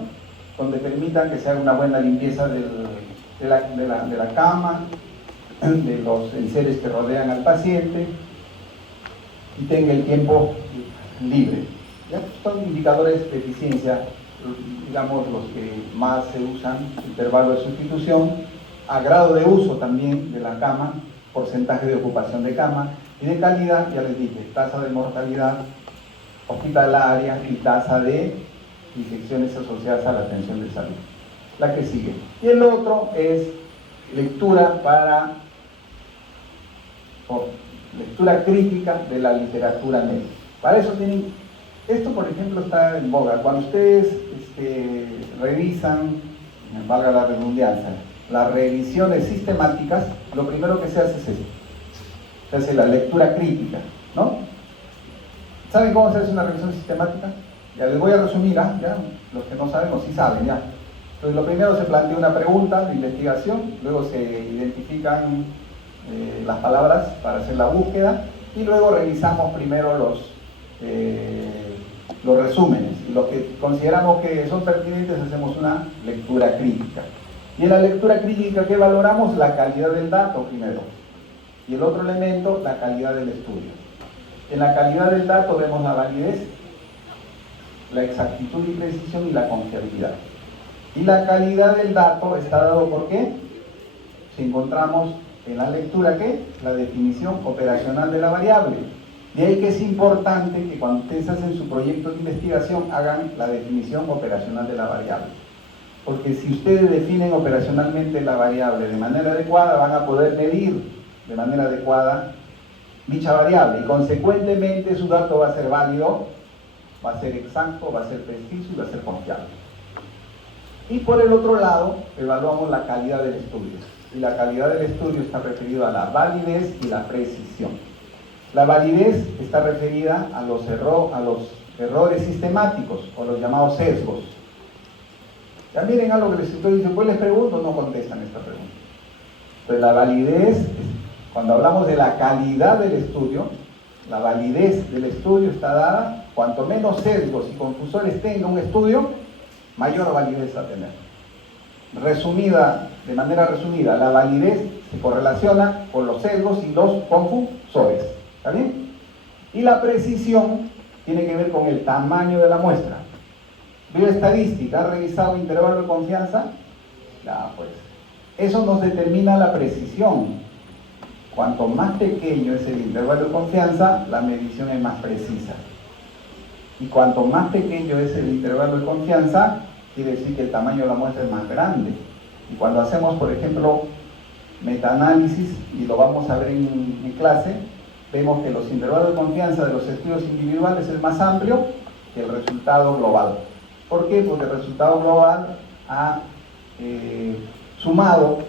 Donde permitan que se haga una buena limpieza de la cama, de los enseres que rodean al paciente y tenga el tiempo libre. ¿Ya? Son indicadores de eficiencia, digamos, los que más se usan: intervalo de sustitución, a grado de uso también de la cama, porcentaje de ocupación de cama, y de calidad, ya les dije, tasa de mortalidad hospitalaria y tasa de infecciones asociadas a la atención de salud. La que sigue. Y el otro es lectura lectura crítica de la literatura médica. Para eso tienen, esto por ejemplo está en boga. Cuando ustedes revisan, valga la redundancia, las revisiones sistemáticas, lo primero que se hace es esto. Se hace la lectura crítica, ¿no? ¿Saben cómo se hace una revisión sistemática? Ya les voy a resumir, ya, los que no saben o sí saben, ya. Entonces, lo primero se plantea una pregunta de investigación, luego se identifican las palabras para hacer la búsqueda y luego revisamos primero los resúmenes, y los que consideramos que son pertinentes hacemos una lectura crítica. Y en la lectura crítica, ¿qué valoramos? La calidad del dato primero, y el otro elemento, la calidad del estudio. En la calidad del dato vemos la validez, la exactitud y precisión y la confiabilidad. Y la calidad del dato está dado por qué? Si encontramos en la lectura, ¿qué? La definición operacional de la variable. De ahí que es importante que cuando ustedes hacen su proyecto de investigación hagan la definición operacional de la variable. Porque si ustedes definen operacionalmente la variable de manera adecuada, van a poder medir de manera adecuada dicha variable y consecuentemente su dato va a ser válido, va a ser exacto, va a ser preciso y va a ser confiable. Y por el otro lado, evaluamos la calidad del estudio. Y la calidad del estudio está referida a la validez y la precisión. La validez está referida a los errores sistemáticos o los llamados sesgos. Ya miren algo que les estoy diciendo, pues les pregunto, no contestan esta pregunta. Entonces la validez, cuando hablamos de la calidad del estudio, la validez del estudio está dada, cuanto menos sesgos y confusores tenga un estudio, mayor validez va a tener. De manera resumida, la validez se correlaciona con los sesgos y los confusores. ¿Está bien? Y la precisión tiene que ver con el tamaño de la muestra. Bioestadística, ¿ha revisado el intervalo de confianza? Ya, pues. Eso nos determina la precisión. Cuanto más pequeño es el intervalo de confianza, la medición es más precisa. Y cuanto más pequeño es el intervalo de confianza, quiere decir que el tamaño de la muestra es más grande. Y cuando hacemos, por ejemplo, metaanálisis, y lo vamos a ver en clase, vemos que los intervalos de confianza de los estudios individuales es más amplio que el resultado global. ¿Por qué? Porque el resultado global ha sumado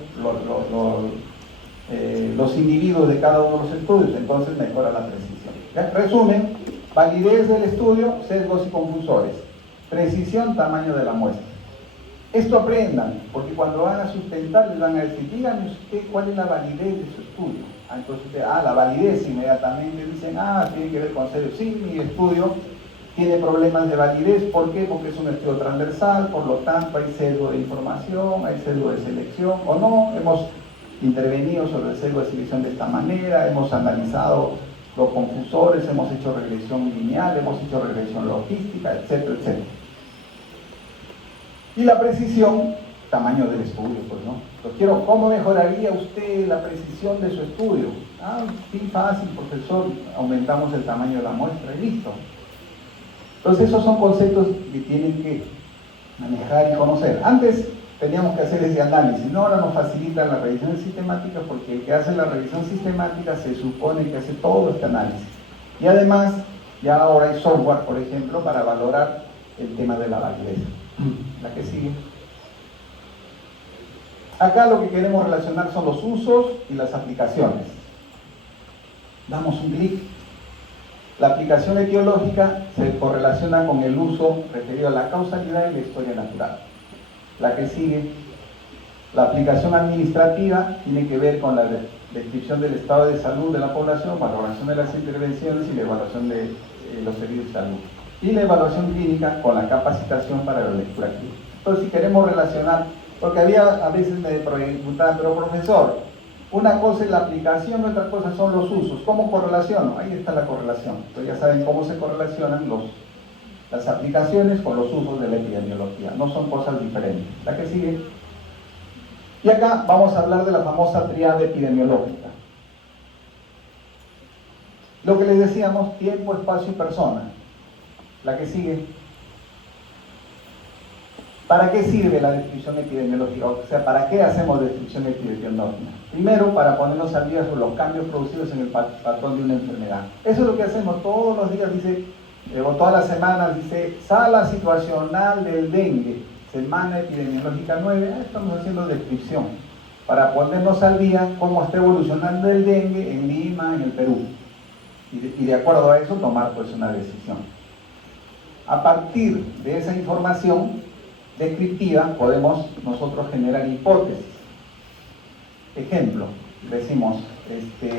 los individuos de cada uno de los estudios, entonces mejora la precisión. ¿Ya? Resumen, validez del estudio, sesgos y confusores. Precisión, tamaño de la muestra. Esto aprendan, porque cuando van a sustentar les van a decir, díganme usted cuál es la validez de su estudio. Entonces, la validez, inmediatamente dicen, tiene que ver con serio. Sí, mi estudio tiene problemas de validez. ¿Por qué? Porque es un estudio transversal, por lo tanto hay sesgo de información, hay sesgo de selección, o no, hemos intervenido sobre el sesgo de selección de esta manera, hemos analizado los confusores, hemos hecho regresión lineal, hemos hecho regresión logística, etcétera, etcétera. Y la precisión, tamaño del estudio, pues, ¿no? Entonces, ¿cómo mejoraría usted la precisión de su estudio? Sí, fácil, profesor, aumentamos el tamaño de la muestra y listo. Entonces, esos son conceptos que tienen que manejar y conocer. Antes teníamos que hacer ese análisis, ¿no? Ahora nos facilita la revisión sistemática porque el que hace la revisión sistemática se supone que hace todo este análisis. Y además, ya ahora hay software, por ejemplo, para valorar el tema de la validez. La que sigue. Acá lo que queremos relacionar son los usos y las aplicaciones. Damos un clic. La aplicación etiológica se correlaciona con el uso referido a la causalidad y la historia natural. La que sigue. La aplicación administrativa tiene que ver con la descripción del estado de salud de la población, valoración de las intervenciones y la evaluación de los servicios de salud. Y la evaluación clínica con la capacitación para la lectura clínica. Entonces, si queremos relacionar, porque a veces me preguntaban, pero profesor, una cosa es la aplicación y otra cosa son los usos. ¿Cómo correlaciono? Ahí está la correlación. Entonces ya saben cómo se correlacionan las aplicaciones con los usos de la epidemiología. No son cosas diferentes. La que sigue. Y acá vamos a hablar de la famosa tríada epidemiológica. Lo que les decíamos, tiempo, espacio y persona. La que sigue. ¿Para qué sirve la descripción epidemiológica? O sea, ¿para qué hacemos descripción epidemiológica? Primero, para ponernos al día sobre los cambios producidos en el patrón de una enfermedad. Eso es lo que hacemos todos los días, dice, o todas las semanas, dice, sala situacional del dengue, semana epidemiológica 9, estamos haciendo descripción, para ponernos al día cómo está evolucionando el dengue en Lima, en el Perú. Y de acuerdo a eso, tomar pues una decisión. A partir de esa información descriptiva podemos nosotros generar hipótesis. Ejemplo, decimos,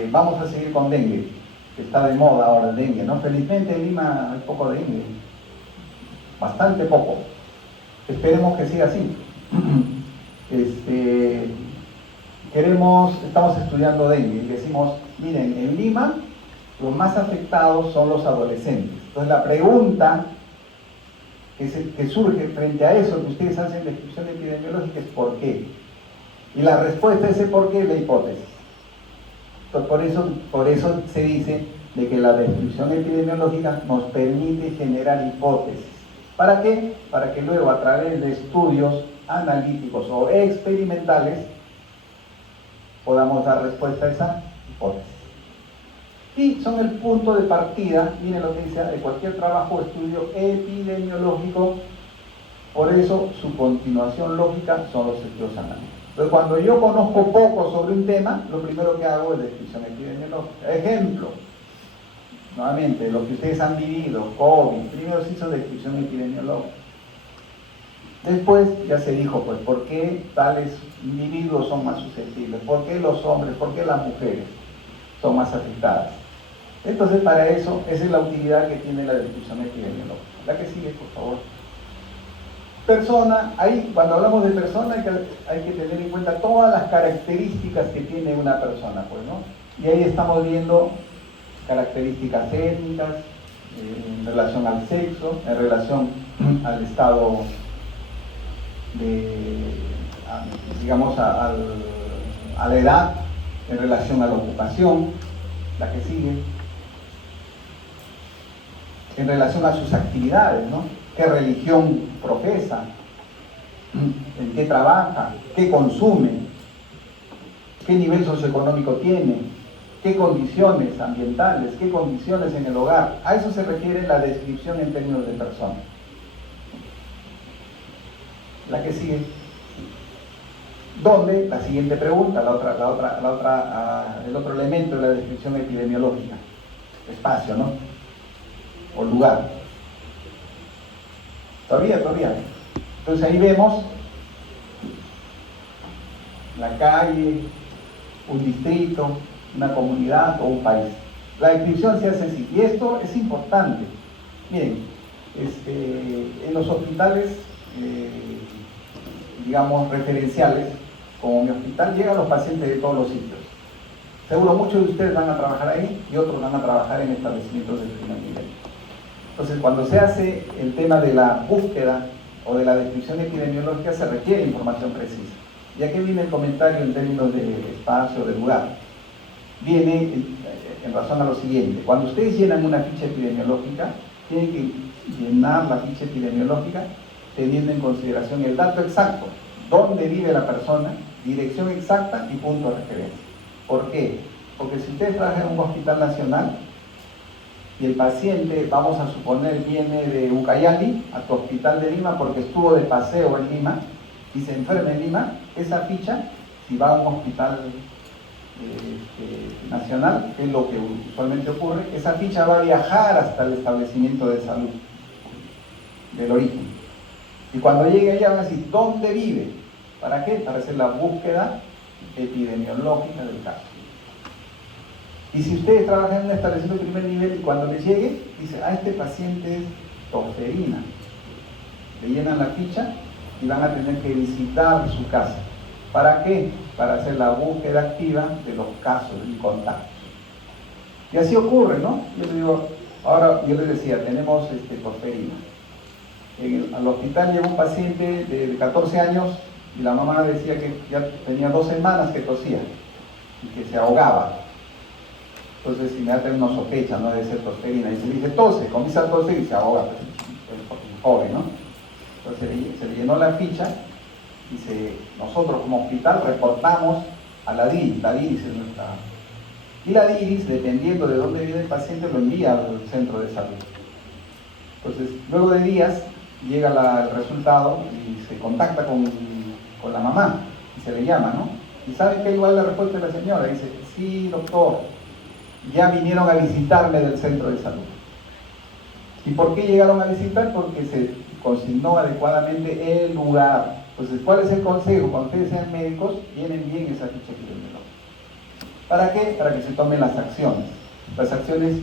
vamos a seguir con dengue, que está de moda ahora el dengue, ¿no? Felizmente en Lima hay poco dengue, bastante poco. Esperemos que siga así. Estamos estudiando dengue y decimos, miren, en Lima los más afectados son los adolescentes. Entonces la pregunta que surge frente a eso que ustedes hacen descripción epidemiológica es ¿por qué? Y la respuesta a ese por qué es la hipótesis. Entonces, por eso se dice de que la descripción epidemiológica nos permite generar hipótesis. ¿Para qué? Para que luego a través de estudios analíticos o experimentales podamos dar respuesta a esa hipótesis. Y son el punto de partida, miren lo que dice, de cualquier trabajo o estudio epidemiológico. Por eso su continuación lógica son los estudios analíticos. Entonces, cuando yo conozco poco sobre un tema, lo primero que hago es descripción epidemiológica. Ejemplo, nuevamente, lo que ustedes han vivido, COVID, primero se hizo descripción epidemiológica. Después ya se dijo, pues, ¿por qué tales individuos son más susceptibles? ¿Por qué los hombres? ¿Por qué las mujeres son más afectadas? Entonces, para eso, esa es la utilidad que tiene la descripción epidemiológica. La que sigue, por favor. Persona, ahí cuando hablamos de persona hay que tener en cuenta todas las características que tiene una persona, pues, ¿no? Y ahí estamos viendo características étnicas, en relación al sexo, en relación al estado digamos, a la edad, en relación a la ocupación, la que sigue, en relación a sus actividades, ¿no? ¿Qué religión profesa? ¿En qué trabaja? ¿Qué consume? ¿Qué nivel socioeconómico tiene? ¿Qué condiciones ambientales? ¿Qué condiciones en el hogar? A eso se refiere la descripción en términos de persona. La que sigue. ¿Dónde? La siguiente pregunta, el otro elemento de la descripción epidemiológica. Espacio, ¿no? O lugar. Todavía. Entonces ahí vemos la calle, un distrito, una comunidad o un país. La descripción se hace así. Y esto es importante. Miren, en los hospitales, digamos, referenciales, como mi hospital, llegan los pacientes de todos los sitios. Seguro muchos de ustedes van a trabajar ahí y otros van a trabajar en establecimientos de primer nivel. Entonces, cuando se hace el tema de la búsqueda o de la descripción epidemiológica, se requiere información precisa. Y aquí viene el comentario en términos de espacio, de lugar. Viene en razón a lo siguiente. Cuando ustedes llenan una ficha epidemiológica, tienen que llenar la ficha epidemiológica teniendo en consideración el dato exacto, dónde vive la persona, dirección exacta y punto de referencia. ¿Por qué? Porque si ustedes trabajan en un hospital nacional y el paciente, vamos a suponer, viene de Ucayali a tu hospital de Lima porque estuvo de paseo en Lima y se enferma en Lima, esa ficha, si va a un hospital nacional, que es lo que usualmente ocurre, esa ficha va a viajar hasta el establecimiento de salud del origen. Y cuando llegue allá van a decir, ¿dónde vive? ¿Para qué? Para hacer la búsqueda epidemiológica del caso. Y si ustedes trabajan en un establecimiento de primer nivel y cuando les llegue, dice, este paciente es tosferina. Le llenan la ficha y van a tener que visitar su casa. ¿Para qué? Para hacer la búsqueda activa de los casos y contactos. Y así ocurre, ¿no? Yo les digo, ahora yo les decía, tenemos tosferina. Al hospital llegó un paciente de 14 años y la mamá decía que ya tenía 2 semanas que tosía y que se ahogaba. Entonces inmediatamente uno sospecha, no debe ser tosferina. Y se le dice, tose, comienza a toser y se ahoga, pues, joven, ¿no? Entonces se le llenó la ficha y nosotros como hospital reportamos a la DIRIS. La DIRIS es nuestra... Y la DIRIS, dependiendo de dónde vive el paciente, lo envía al centro de salud. Entonces, luego de días, llega el resultado y se contacta con la mamá y se le llama, ¿no? ¿Y saben qué igual la respuesta de la señora? Dice, sí, doctor, ya vinieron a visitarme del centro de salud. ¿Y por qué llegaron a visitar? Porque se consignó adecuadamente el lugar. Entonces, ¿cuál es el consejo? Cuando ustedes sean médicos, llenen bien esa ficha epidemiológica. ¿Para qué? Para que se tomen las acciones. Las acciones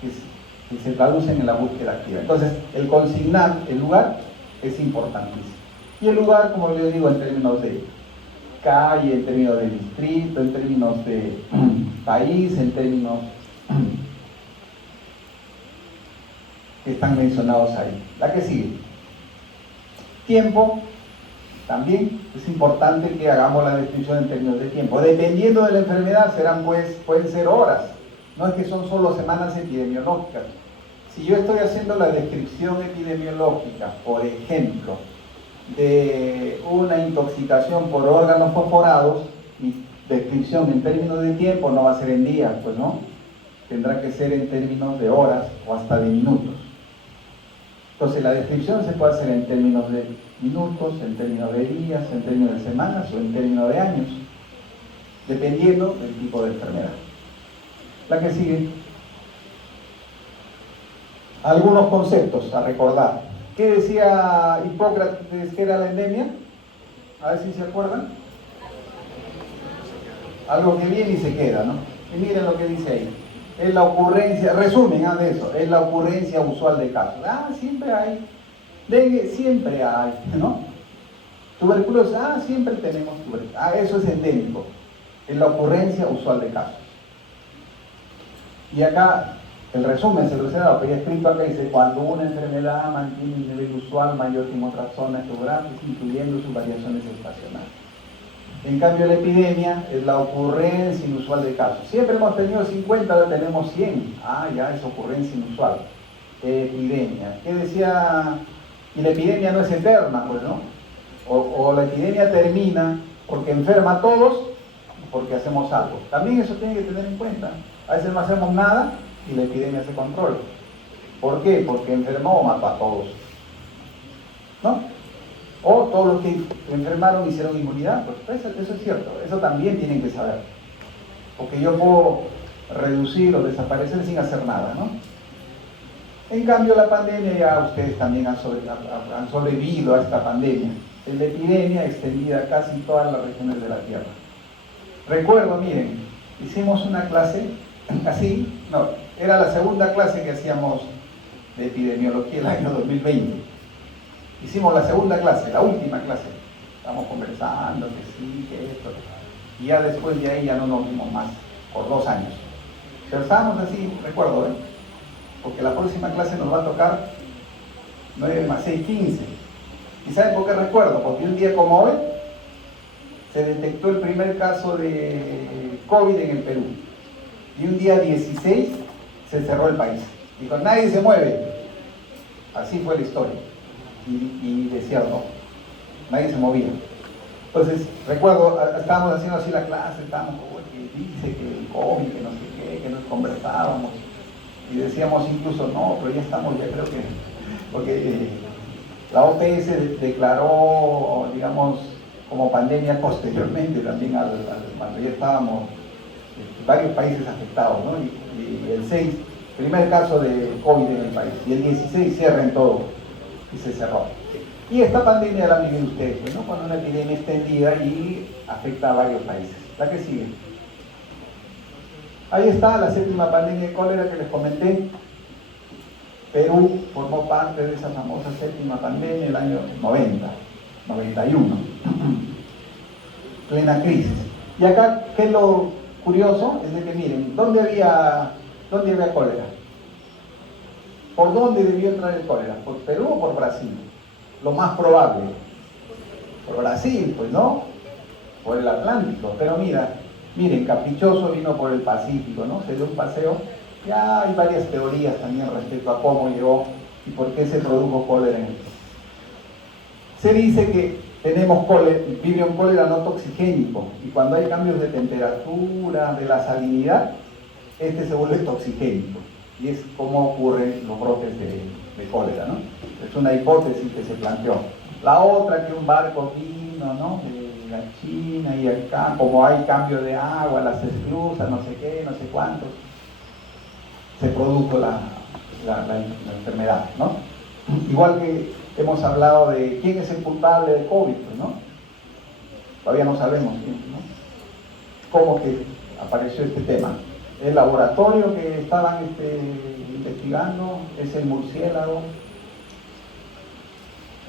que se traducen en la búsqueda activa. Entonces, el consignar el lugar es importantísimo. Y el lugar, como les digo, en términos de calle, en términos de distrito, en términos de país, en términos que están mencionados ahí. La que sigue. Tiempo. También es importante que hagamos la descripción en términos de tiempo. Dependiendo de la enfermedad, pueden ser horas. No es que son solo semanas epidemiológicas. Si yo estoy haciendo la descripción epidemiológica, por ejemplo, de una intoxicación por órganos fosforados, mi descripción en términos de tiempo no va a ser en días, pues no, tendrá que ser en términos de horas o hasta de minutos. Entonces la descripción se puede hacer en términos de minutos, en términos de días, en términos de semanas o en términos de años, dependiendo del tipo de enfermedad. La que sigue. Algunos conceptos a recordar. ¿Qué decía Hipócrates que era la endemia? A ver si se acuerdan. Algo que viene y se queda, ¿no? Y miren lo que dice ahí. Es la ocurrencia, resumen de eso, es la ocurrencia usual de casos. Siempre hay. Dengue, siempre hay, ¿no? Tuberculosis, siempre tenemos tuberculosis. Eso es endémico. Es la ocurrencia usual de casos. Y acá, el resumen se lo he dado, pero ya escrito acá, dice, cuando una enfermedad mantiene un nivel usual mayor que en otras zonas geográficas, incluyendo sus variaciones estacionales. En cambio, la epidemia es la ocurrencia inusual de casos. Siempre hemos tenido 50, ahora tenemos 100. Ya es ocurrencia inusual. Epidemia. ¿Qué decía? Y la epidemia no es eterna, pues, ¿no? O la epidemia termina porque enferma a todos, porque hacemos algo. También eso tiene que tener en cuenta. A veces no hacemos nada y la epidemia se controla. ¿Por qué? Porque enfermó o mató a todos, ¿no? O todos los que enfermaron hicieron inmunidad. Pues eso es cierto, eso también tienen que saber. Porque yo puedo reducir o desaparecer sin hacer nada, ¿no? En cambio, la pandemia, ya ustedes también han sobrevivido a esta pandemia. Es la epidemia extendida casi en todas las regiones de la Tierra. Recuerdo, miren, hicimos una clase así, no, era la segunda clase que hacíamos de epidemiología el año 2020. Hicimos la segunda clase, la última clase. Estamos conversando, que sí, que esto. Y ya después de ahí ya no nos vimos más, por 2 años. Pero estábamos así, recuerdo, porque la próxima clase nos va a tocar 9 más 6, 15. ¿Y saben por qué recuerdo? Porque un día como hoy se detectó el primer caso de COVID en el Perú. Y un día 16 se cerró el país. Dijo, nadie se mueve. Así fue la historia. Y desierto. Nadie se movía. Entonces, recuerdo, estábamos haciendo así la clase, estábamos como que dice que el COVID, que no sé qué, que nos conversábamos. Y decíamos incluso, no, pero ya estamos, ya creo que... Porque la OPS declaró, digamos, como pandemia posteriormente también cuando ya estábamos varios países afectados, ¿no? Y el 6, primer caso de COVID en el país, y el 16 cierra en todo y se cerró. Y esta pandemia la viven ustedes, ¿no? Cuando una epidemia extendida y afecta a varios países. La que sigue. Ahí está la 7ª pandemia de cólera que les comenté. Perú formó parte de esa famosa 7ª pandemia en el año 90, 91. Plena crisis. Y acá, ¿qué es lo curioso? Es de que miren, ¿dónde había cólera? ¿Por dónde debió entrar el cólera? ¿Por Perú o por Brasil? Lo más probable. Por Brasil, pues no. Por el Atlántico. Pero miren, Caprichoso vino por el Pacífico, ¿no? Se dio un paseo. Ya hay varias teorías también respecto a cómo llegó y por qué se produjo cólera en el país. Se dice que tenemos vibrio cólera no toxigénico y cuando hay cambios de temperatura, de la salinidad, este se vuelve toxigénico y es como ocurren los brotes de cólera, ¿no? Es una hipótesis que se planteó. La otra, que un barco vino, ¿no?, de la China y acá, como hay cambio de agua, las esclusas, no sé qué, no sé cuántos, se produjo la enfermedad, ¿no? Igual que hemos hablado de quién es el culpable del COVID, ¿no? Todavía no sabemos quién, ¿no? ¿Cómo que apareció este tema? El laboratorio que estaban investigando es el murciélago.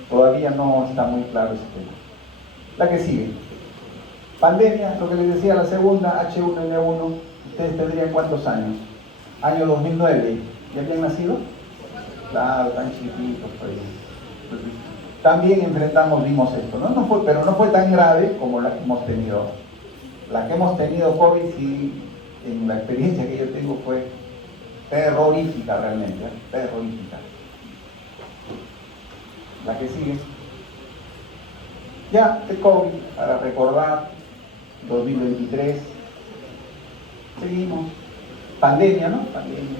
Todavía no está muy claro ese tema. La que sigue. Pandemia, lo que les decía, la segunda, H1N1. ¿Ustedes tendrían cuántos años? Año 2009. ¿Ya habían nacido? Claro, tan chiquitos. Pues. También vimos esto, ¿no? Pero no fue tan grave como la que hemos tenido. La que hemos tenido COVID sí en la experiencia que yo tengo fue terrorífica realmente, terrorífica. La que sigue. Ya, el COVID, para recordar, 2023, seguimos. Pandemia, ¿no? Pandemia.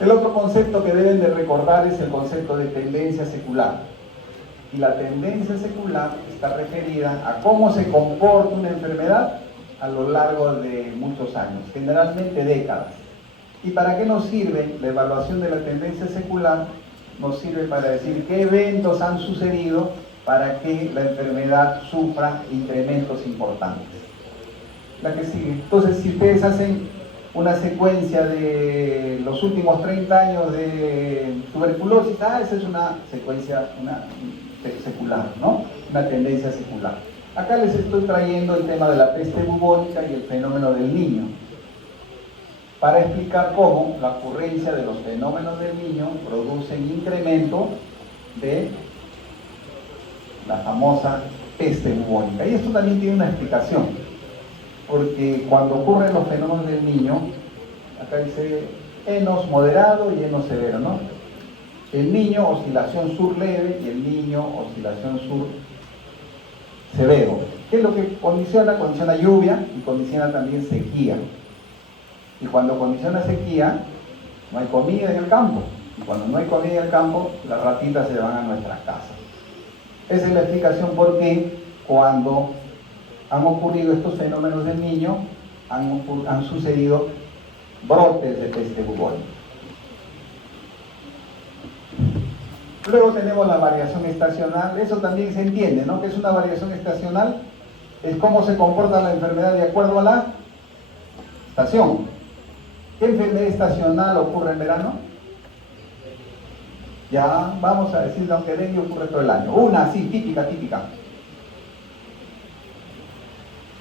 El otro concepto que deben de recordar es el concepto de tendencia secular. Y la tendencia secular está referida a cómo se comporta una enfermedad a lo largo de muchos años, generalmente décadas. ¿Y para qué nos sirve la evaluación de la tendencia secular? Nos sirve para decir qué eventos han sucedido para que la enfermedad sufra incrementos importantes. La que sigue. Entonces, si ustedes hacen una secuencia de los últimos 30 años de tuberculosis, esa es una secuencia secular, ¿no? Una tendencia secular. Acá les estoy trayendo el tema de la peste bubónica y el fenómeno del niño, para explicar cómo la ocurrencia de los fenómenos del niño producen incremento de la famosa peste bubónica. Y esto también tiene una explicación, porque cuando ocurren los fenómenos del niño, acá dice enos moderado y enos severo, ¿no? El niño, oscilación sur leve, y el niño, oscilación sur severo. ¿Qué es lo que condiciona? Condiciona lluvia y condiciona también sequía. Y cuando condiciona sequía, no hay comida en el campo. Y cuando no hay comida en el campo, las ratitas se van a nuestras casas. Esa es la explicación por qué cuando han ocurrido estos fenómenos del niño, han sucedido brotes de peste bubónica. Luego tenemos la variación estacional. Eso también se entiende, ¿no? ¿Qué es una variación estacional? Es cómo se comporta la enfermedad de acuerdo a la estación. ¿Qué enfermedad estacional ocurre en verano? Ya vamos a decir, aunque dengue ocurre todo el año. Una así, típica.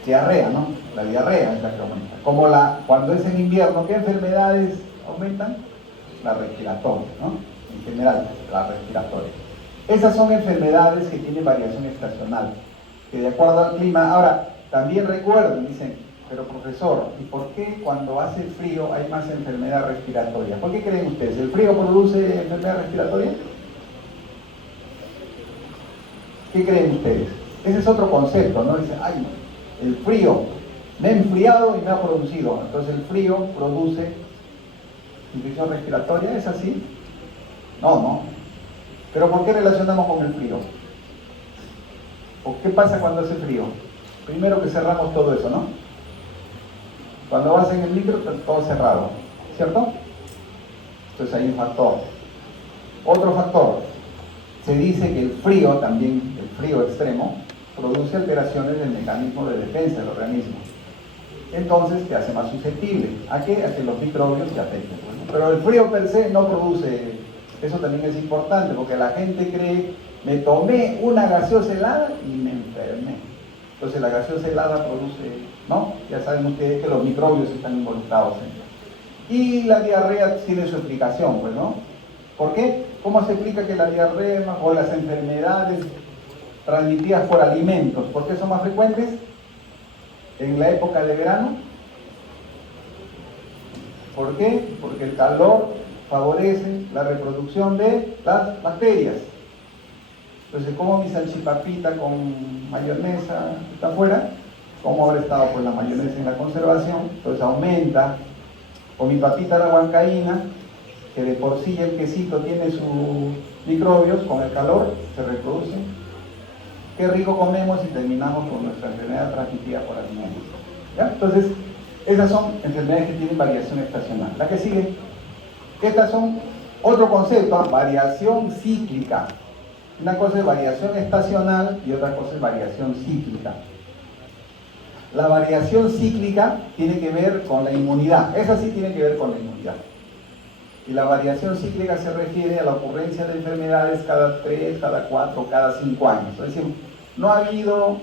Diarrea, ¿no? La diarrea es la que aumenta. Como cuando es en invierno, ¿qué enfermedades aumentan? La respiratoria, ¿no? En general, la respiratoria. Esas son enfermedades que tienen variación estacional, que de acuerdo al clima. Ahora, también recuerden, dicen, pero profesor, ¿y por qué cuando hace frío hay más enfermedad respiratoria? ¿Por qué creen ustedes? ¿El frío produce enfermedad respiratoria? ¿Qué creen ustedes? Ese es otro concepto, ¿no? Dicen, ay, el frío, me he enfriado y me ha producido. Entonces el frío produce infección respiratoria, ¿es así? No. ¿Pero por qué relacionamos con el frío? ¿O qué pasa cuando hace frío? Primero que cerramos todo eso, ¿no? Cuando vas en el micro, todo cerrado, ¿cierto? Entonces hay un factor. Otro factor, se dice que el frío también, el frío extremo, produce alteraciones del mecanismo de defensa del organismo. Entonces te hace más susceptible. ¿A qué? A que los microbios te afecten. Pero el frío per se no produce, eso también es importante, porque la gente cree, me tomé una gaseosa helada y me enfermé. Entonces la gaseosa helada produce, ¿no? Ya saben ustedes que los microbios están involucrados en ello. Y la diarrea tiene su explicación, pues, ¿no? ¿Por qué? ¿Cómo se explica que la diarrea o las enfermedades transmitidas por alimentos, por qué son más frecuentes en la época de verano? ¿Por qué? Porque el calor favorece la reproducción de las bacterias. Entonces, como mi salchipapita con mayonesa está afuera, ¿cómo habrá estado pues la mayonesa en la conservación? Entonces aumenta, o mi papita a la huancaína, que de por sí el quesito tiene sus microbios, con el calor se reproducen. Qué rico comemos y terminamos con nuestra enfermedad transmitida por alimentos. ¿Ya? Entonces, esas son enfermedades que tienen variación estacional. La que sigue, estas son otro concepto, variación cíclica. Una cosa es variación estacional y otra cosa es variación cíclica. La variación cíclica tiene que ver con la inmunidad. Esa sí tiene que ver con la inmunidad. Y la variación cíclica se refiere a la ocurrencia de enfermedades cada 3, cada 4, cada 5 años. Es decir, no ha habido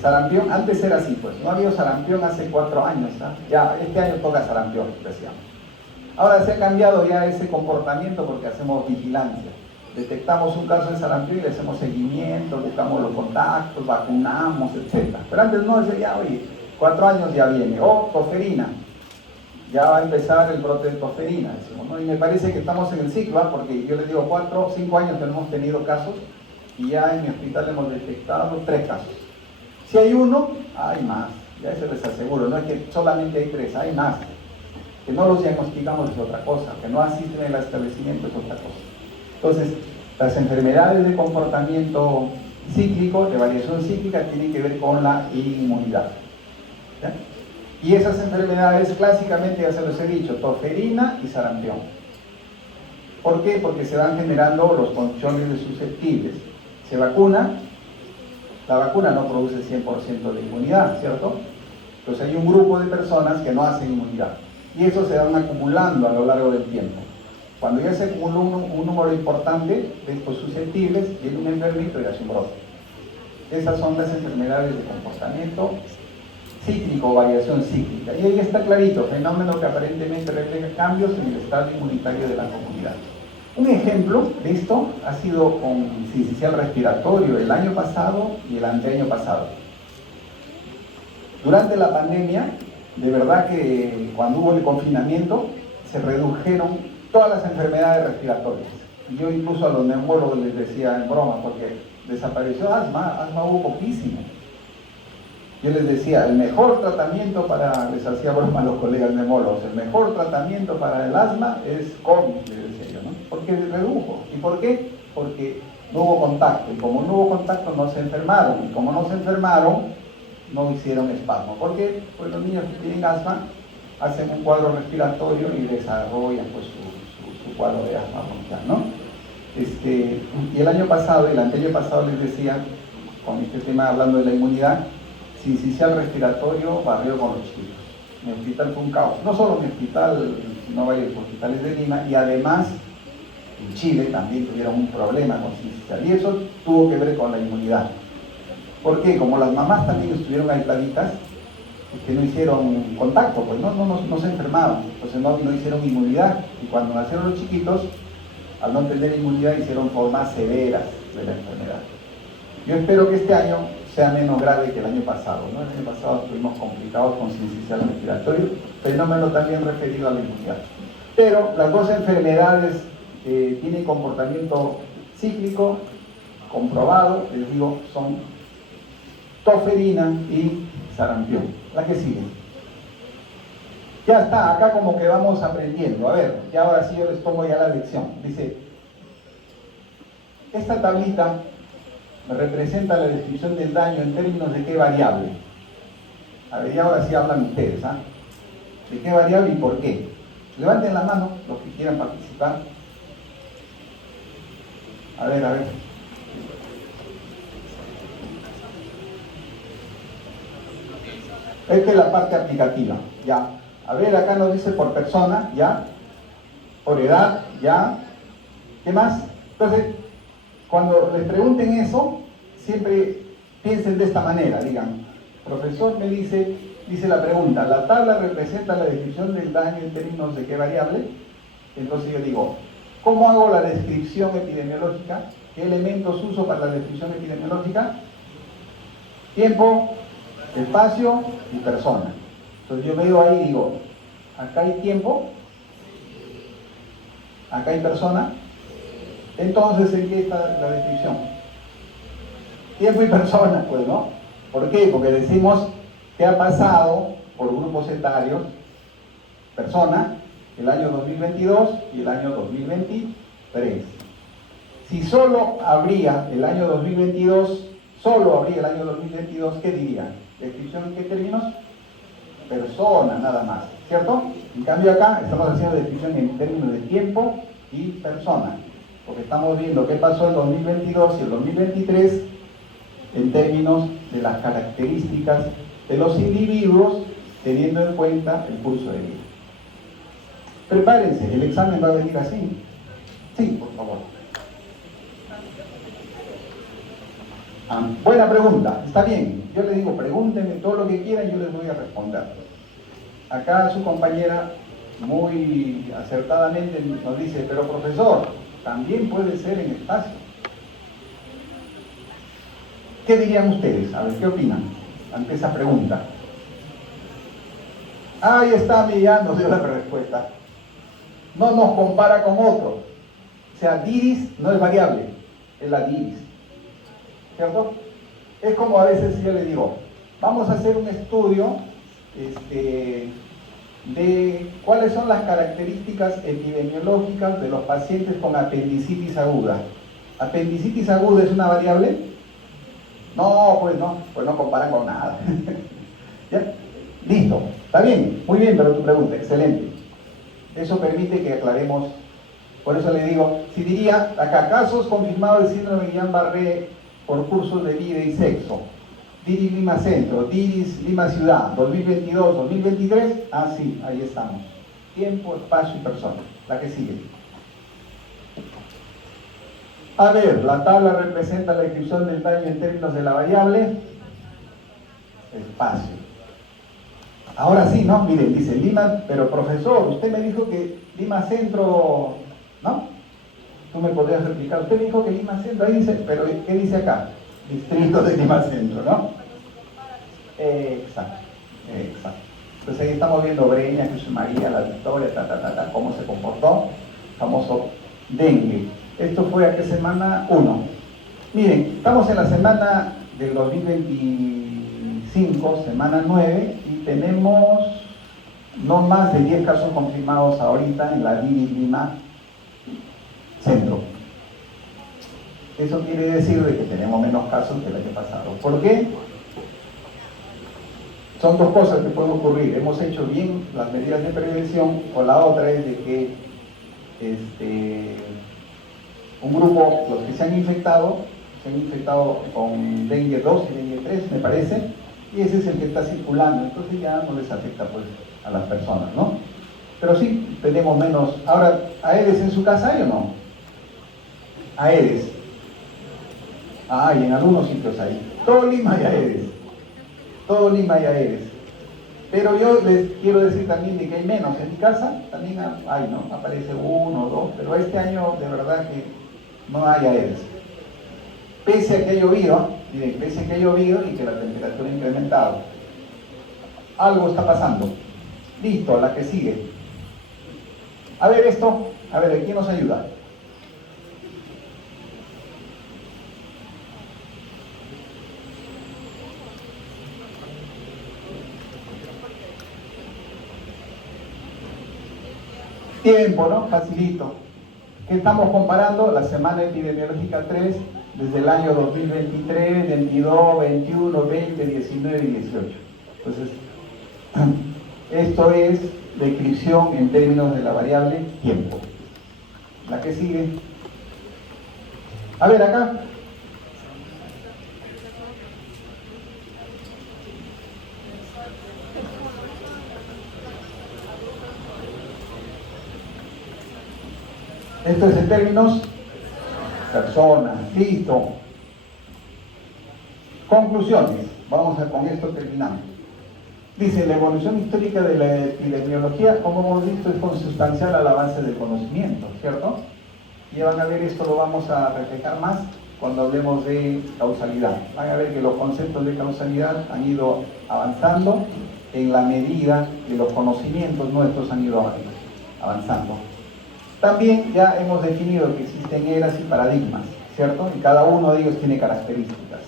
sarampión, antes era así, pues, no ha habido sarampión hace 4 años, ¿no? Ya este año toca sarampión, decíamos. Ahora se ha cambiado ya ese comportamiento porque hacemos vigilancia. Detectamos un caso de sarampión y le hacemos seguimiento, buscamos los contactos, vacunamos, etc. Pero antes no, decía, ya, oye, 4 años ya viene. O tosferina, ya va a empezar el brote de tosferina, decimos, ¿no? Y me parece que estamos en el ciclo, porque yo les digo, 4 o 5 años que no hemos tenido casos, y ya en mi hospital hemos detectado 3 casos. Si hay uno, hay más, ya eso les aseguro, no es que solamente hay 3, hay más. Que no los diagnosticamos es otra cosa, que no asisten al establecimiento es otra cosa. Entonces, las enfermedades de comportamiento cíclico, de variación cíclica, tienen que ver con la inmunidad. ¿Ya? Y esas enfermedades clásicamente, ya se los he dicho, tosferina y sarampión. ¿Por qué? Porque se van generando los conchones de susceptibles. Se vacuna, la vacuna no produce 100% de inmunidad, ¿cierto? Entonces hay un grupo de personas que no hacen inmunidad. Y eso se van acumulando a lo largo del tiempo. Cuando ya se acumula un número importante de estos susceptibles, viene un enfermito y hace un brote. Esas son las enfermedades de comportamiento cíclico, variación cíclica. Y ahí está clarito, fenómeno que aparentemente refleja cambios en el estado inmunitario de la comunidad. Un ejemplo de esto ha sido con sincicial respiratorio el año pasado y el anteaño pasado. Durante la pandemia, de verdad que cuando hubo el confinamiento, se redujeron todas las enfermedades respiratorias. Yo incluso a los neumólogos les decía en broma, porque desapareció asma hubo poquísimo. Yo les decía, el mejor tratamiento para, les hacía broma a los colegas neumólogos, el mejor tratamiento para el asma es COVID, les decía yo, ¿no? Porque redujo. ¿Y por qué? Porque no hubo contacto. Y como no hubo contacto, no se enfermaron. Y como no se enfermaron, no hicieron espasmo. ¿Por qué? Pues los niños que tienen asma hacen un cuadro respiratorio y desarrollan pues, su cuadro de asma bronquial, ¿no? Y el año pasado, el anteaño pasado les decía, con este tema hablando de la inmunidad, sincicial respiratorio barrió con los chicos. Mi hospital fue un caos. No solo mi hospital, sino varios hospitales de Lima, y además en Chile también tuvieron un problema con sincicial. Y eso tuvo que ver con la inmunidad. ¿Por qué? Como las mamás también estuvieron aisladitas, que no hicieron contacto, pues no se enfermaban, entonces no hicieron inmunidad. Y cuando nacieron los chiquitos, al no tener inmunidad, hicieron formas severas de la enfermedad. Yo espero que este año sea menos grave que el año pasado, ¿no? El año pasado estuvimos complicados con sincicial respiratorio, fenómeno también referido a la inmunidad. Pero las dos enfermedades tienen comportamiento cíclico, comprobado, les digo, son tosferina y sarampión. La que sigue. Ya está, acá como que vamos aprendiendo. A ver, ya ahora sí yo les pongo ya la lección. Dice, esta tablita representa la descripción del daño en términos de qué variable. A ver, ya ahora sí hablan ustedes, ¿ah? ¿De qué variable y por qué? Levanten la mano los que quieran participar. A ver. Esta es la parte aplicativa, ya. A ver, acá nos dice por persona, ya. Por edad, ya. ¿Qué más? Entonces, cuando les pregunten eso, siempre piensen de esta manera, digan, profesor me dice la pregunta, la tabla representa la descripción del daño en términos de qué variable. Entonces yo digo, ¿cómo hago la descripción epidemiológica? ¿Qué elementos uso para la descripción epidemiológica? Tiempo, espacio y persona. Entonces yo me digo ahí y digo, acá hay tiempo, acá hay persona, entonces ¿en qué está la descripción? Tiempo y persona, pues, ¿no? ¿Por qué? Porque decimos que ha pasado por grupos etarios, persona, el año 2022 y el año 2023. Si solo habría el año 2022, ¿qué diría? ¿Descripción en qué términos? Persona, nada más, ¿cierto? En cambio acá estamos haciendo descripción en términos de tiempo y persona, porque estamos viendo qué pasó en 2022 y el 2023 en términos de las características de los individuos, teniendo en cuenta el curso de vida. Prepárense, el examen va a venir así. Sí, por favor. Buena pregunta, está bien. Yo les digo, pregúntenme todo lo que quieran y yo les voy a responder. Acá su compañera muy acertadamente nos dice, pero profesor, también puede ser en espacio. ¿Qué dirían ustedes? A ver, ¿qué opinan ante esa pregunta? Ahí está, ya nos dio la respuesta. No nos compara con otro. O sea, diris no es variable, es la diris. ¿Cierto? Es como a veces yo le digo, vamos a hacer un estudio de cuáles son las características epidemiológicas de los pacientes con apendicitis aguda. ¿Apendicitis aguda es una variable? No, pues no comparan con nada. ¿Ya? Listo, está bien, muy bien, pero tu pregunta, excelente. Eso permite que aclaremos, por eso le digo, si diría, acá, casos confirmados de síndrome de Guillain-Barré por cursos de vida y sexo, DIRIS Lima Centro, DIRIS Lima Ciudad, 2022, 2023, ah sí, ahí estamos. Tiempo, espacio y persona. La que sigue. A ver, la tabla representa la descripción del daño en términos de la variable espacio. Ahora sí, ¿no? Miren, dice Lima, pero profesor, usted me dijo que Lima Centro, ¿no? Tú me podrías replicar, usted me dijo que Lima Centro, ahí dice, pero ¿qué dice acá? Distrito de Lima Centro, ¿no? Exacto, exacto. Entonces ahí estamos viendo Breña, Jesús María, La Victoria, cómo se comportó, famoso dengue. Esto fue a qué semana 1. Miren, estamos en la semana del 2025, semana 9, y tenemos no más de 10 casos confirmados ahorita en la DIRIS Lima Centro. Eso quiere decir de que tenemos menos casos que el año pasado. ¿Por qué? Son dos cosas que pueden ocurrir. Hemos hecho bien las medidas de prevención, o la otra es de que un grupo, los que se han infectado con dengue 2 y dengue 3, me parece, y ese es el que está circulando, entonces ya no les afecta pues a las personas, ¿no? Pero sí, tenemos menos. Ahora, ¿Aedes en su casa hay o no? Aedes. Ah, y en algunos sitios hay. Todo Lima hay Aedes. Todo Lima hay Aedes. Pero yo les quiero decir también de que hay menos. En mi casa también hay, ¿no? Aparece 1 o 2, pero este año de verdad que no hay Aedes. Pese a que ha llovido, miren, pese a que ha llovido y que la temperatura ha incrementado. Algo está pasando. Listo, la que sigue. A ver esto, a ver, ¿quién nos ayuda? Tiempo, ¿no? Facilito. ¿Qué estamos comparando? La semana epidemiológica 3 desde el año 2023, 22, 21, 20, 19 y 18. Entonces, esto es descripción en términos de la variable tiempo. La que sigue. A ver, acá. Esto es en términos personas. Listo. Conclusiones. Con esto terminamos. Dice, la evolución histórica de la epidemiología, como hemos visto, es consustancial al avance del conocimiento, ¿cierto? Y van a ver, esto lo vamos a reflejar más cuando hablemos de causalidad. Van a ver que los conceptos de causalidad han ido avanzando en la medida que los conocimientos nuestros han ido avanzando. También ya hemos definido que existen eras y paradigmas, ¿cierto? Y cada uno de ellos tiene características.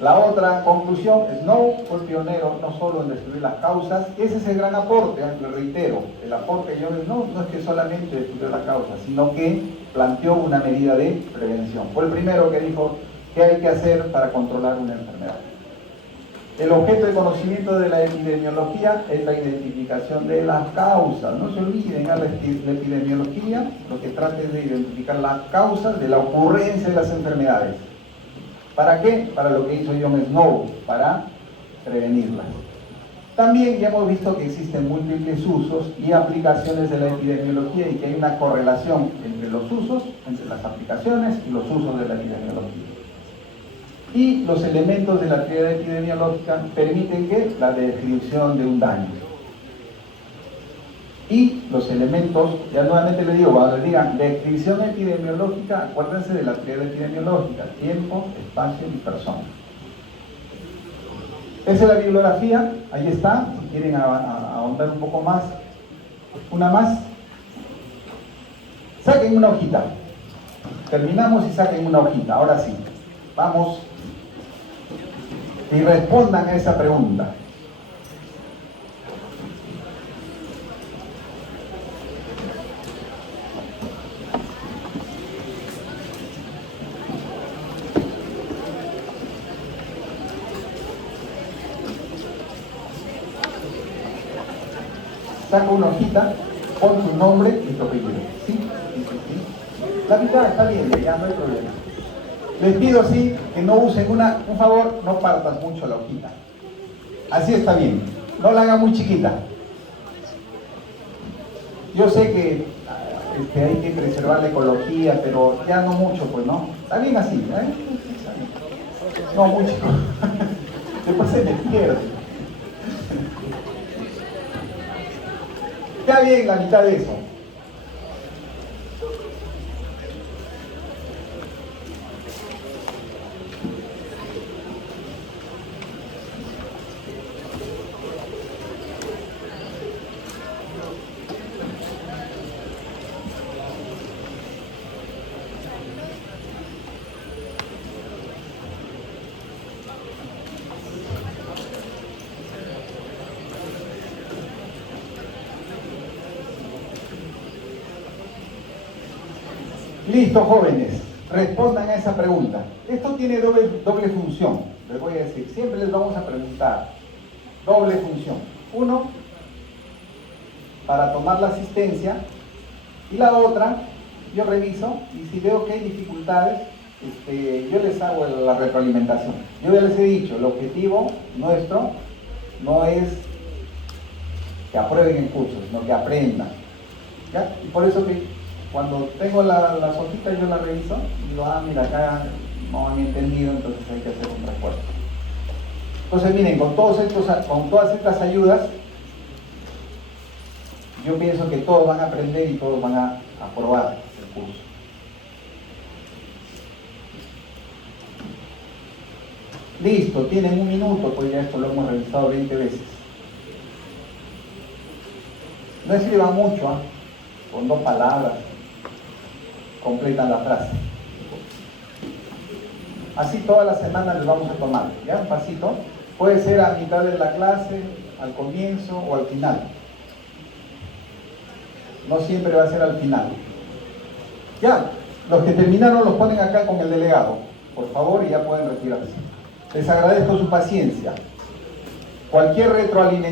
La otra conclusión, Snow fue pionero no solo en descubrir las causas, ese es el gran aporte, lo reitero, el aporte de John Snow no es que solamente descubrió las causas, sino que planteó una medida de prevención. Fue el primero que dijo qué hay que hacer para controlar una enfermedad. El objeto de conocimiento de la epidemiología es la identificación de las causas. No se olviden, la epidemiología lo que trata es de identificar las causas de la ocurrencia de las enfermedades. ¿Para qué? Para lo que hizo John Snow, para prevenirlas. También ya hemos visto que existen múltiples usos y aplicaciones de la epidemiología y que hay una correlación entre los usos, entre las aplicaciones y los usos de la epidemiología. Y los elementos de la teoría epidemiológica permiten que la descripción de un daño. Y los elementos, ya nuevamente les digo, cuando les digan descripción epidemiológica, acuérdense de la teoría epidemiológica, tiempo, espacio y persona. Esa es la bibliografía, ahí está, si quieren ahondar ahondar un poco más. Una más. Saquen una hojita. Terminamos y saquen una hojita. Ahora sí. Vamos. Y respondan a esa pregunta. Saca una hojita, pon tu nombre y tu apellido. ¿Sí? Sí. La mitad está bien, ya no hay problema. Les pido sí que no usen un favor, no partas mucho la hojita. Así está bien. No la haga muy chiquita. Yo sé que hay que preservar la ecología, pero ya no mucho, pues no. Está bien así, ¿eh? No mucho. Después se me pierde. Está bien la mitad de eso. Listo, jóvenes, respondan a esa pregunta. Esto tiene doble función, les voy a decir. Siempre les vamos a preguntar. Doble función. Uno, para tomar la asistencia. Y la otra, yo reviso y si veo que hay dificultades, yo les hago la retroalimentación. Yo ya les he dicho, el objetivo nuestro no es que aprueben el curso, sino que aprendan. ¿Ya? Y por eso que cuando tengo las hojitas yo las reviso y digo, mira, acá no han entendido, entonces hay que hacer un refuerzo. Entonces miren, con todas estas ayudas, yo pienso que todos van a aprender y todos van a aprobar el curso. Listo, tienen un minuto, pues ya esto lo hemos revisado 20 veces. No escriban mucho, con 2 palabras completan la frase. Así toda la semana les vamos a tomar, ¿ya? Un pasito. Puede ser a mitad de la clase, al comienzo o al final. No siempre va a ser al final. Ya, los que terminaron los ponen acá con el delegado, por favor, y ya pueden retirarse. Les agradezco su paciencia. Cualquier retroalimentación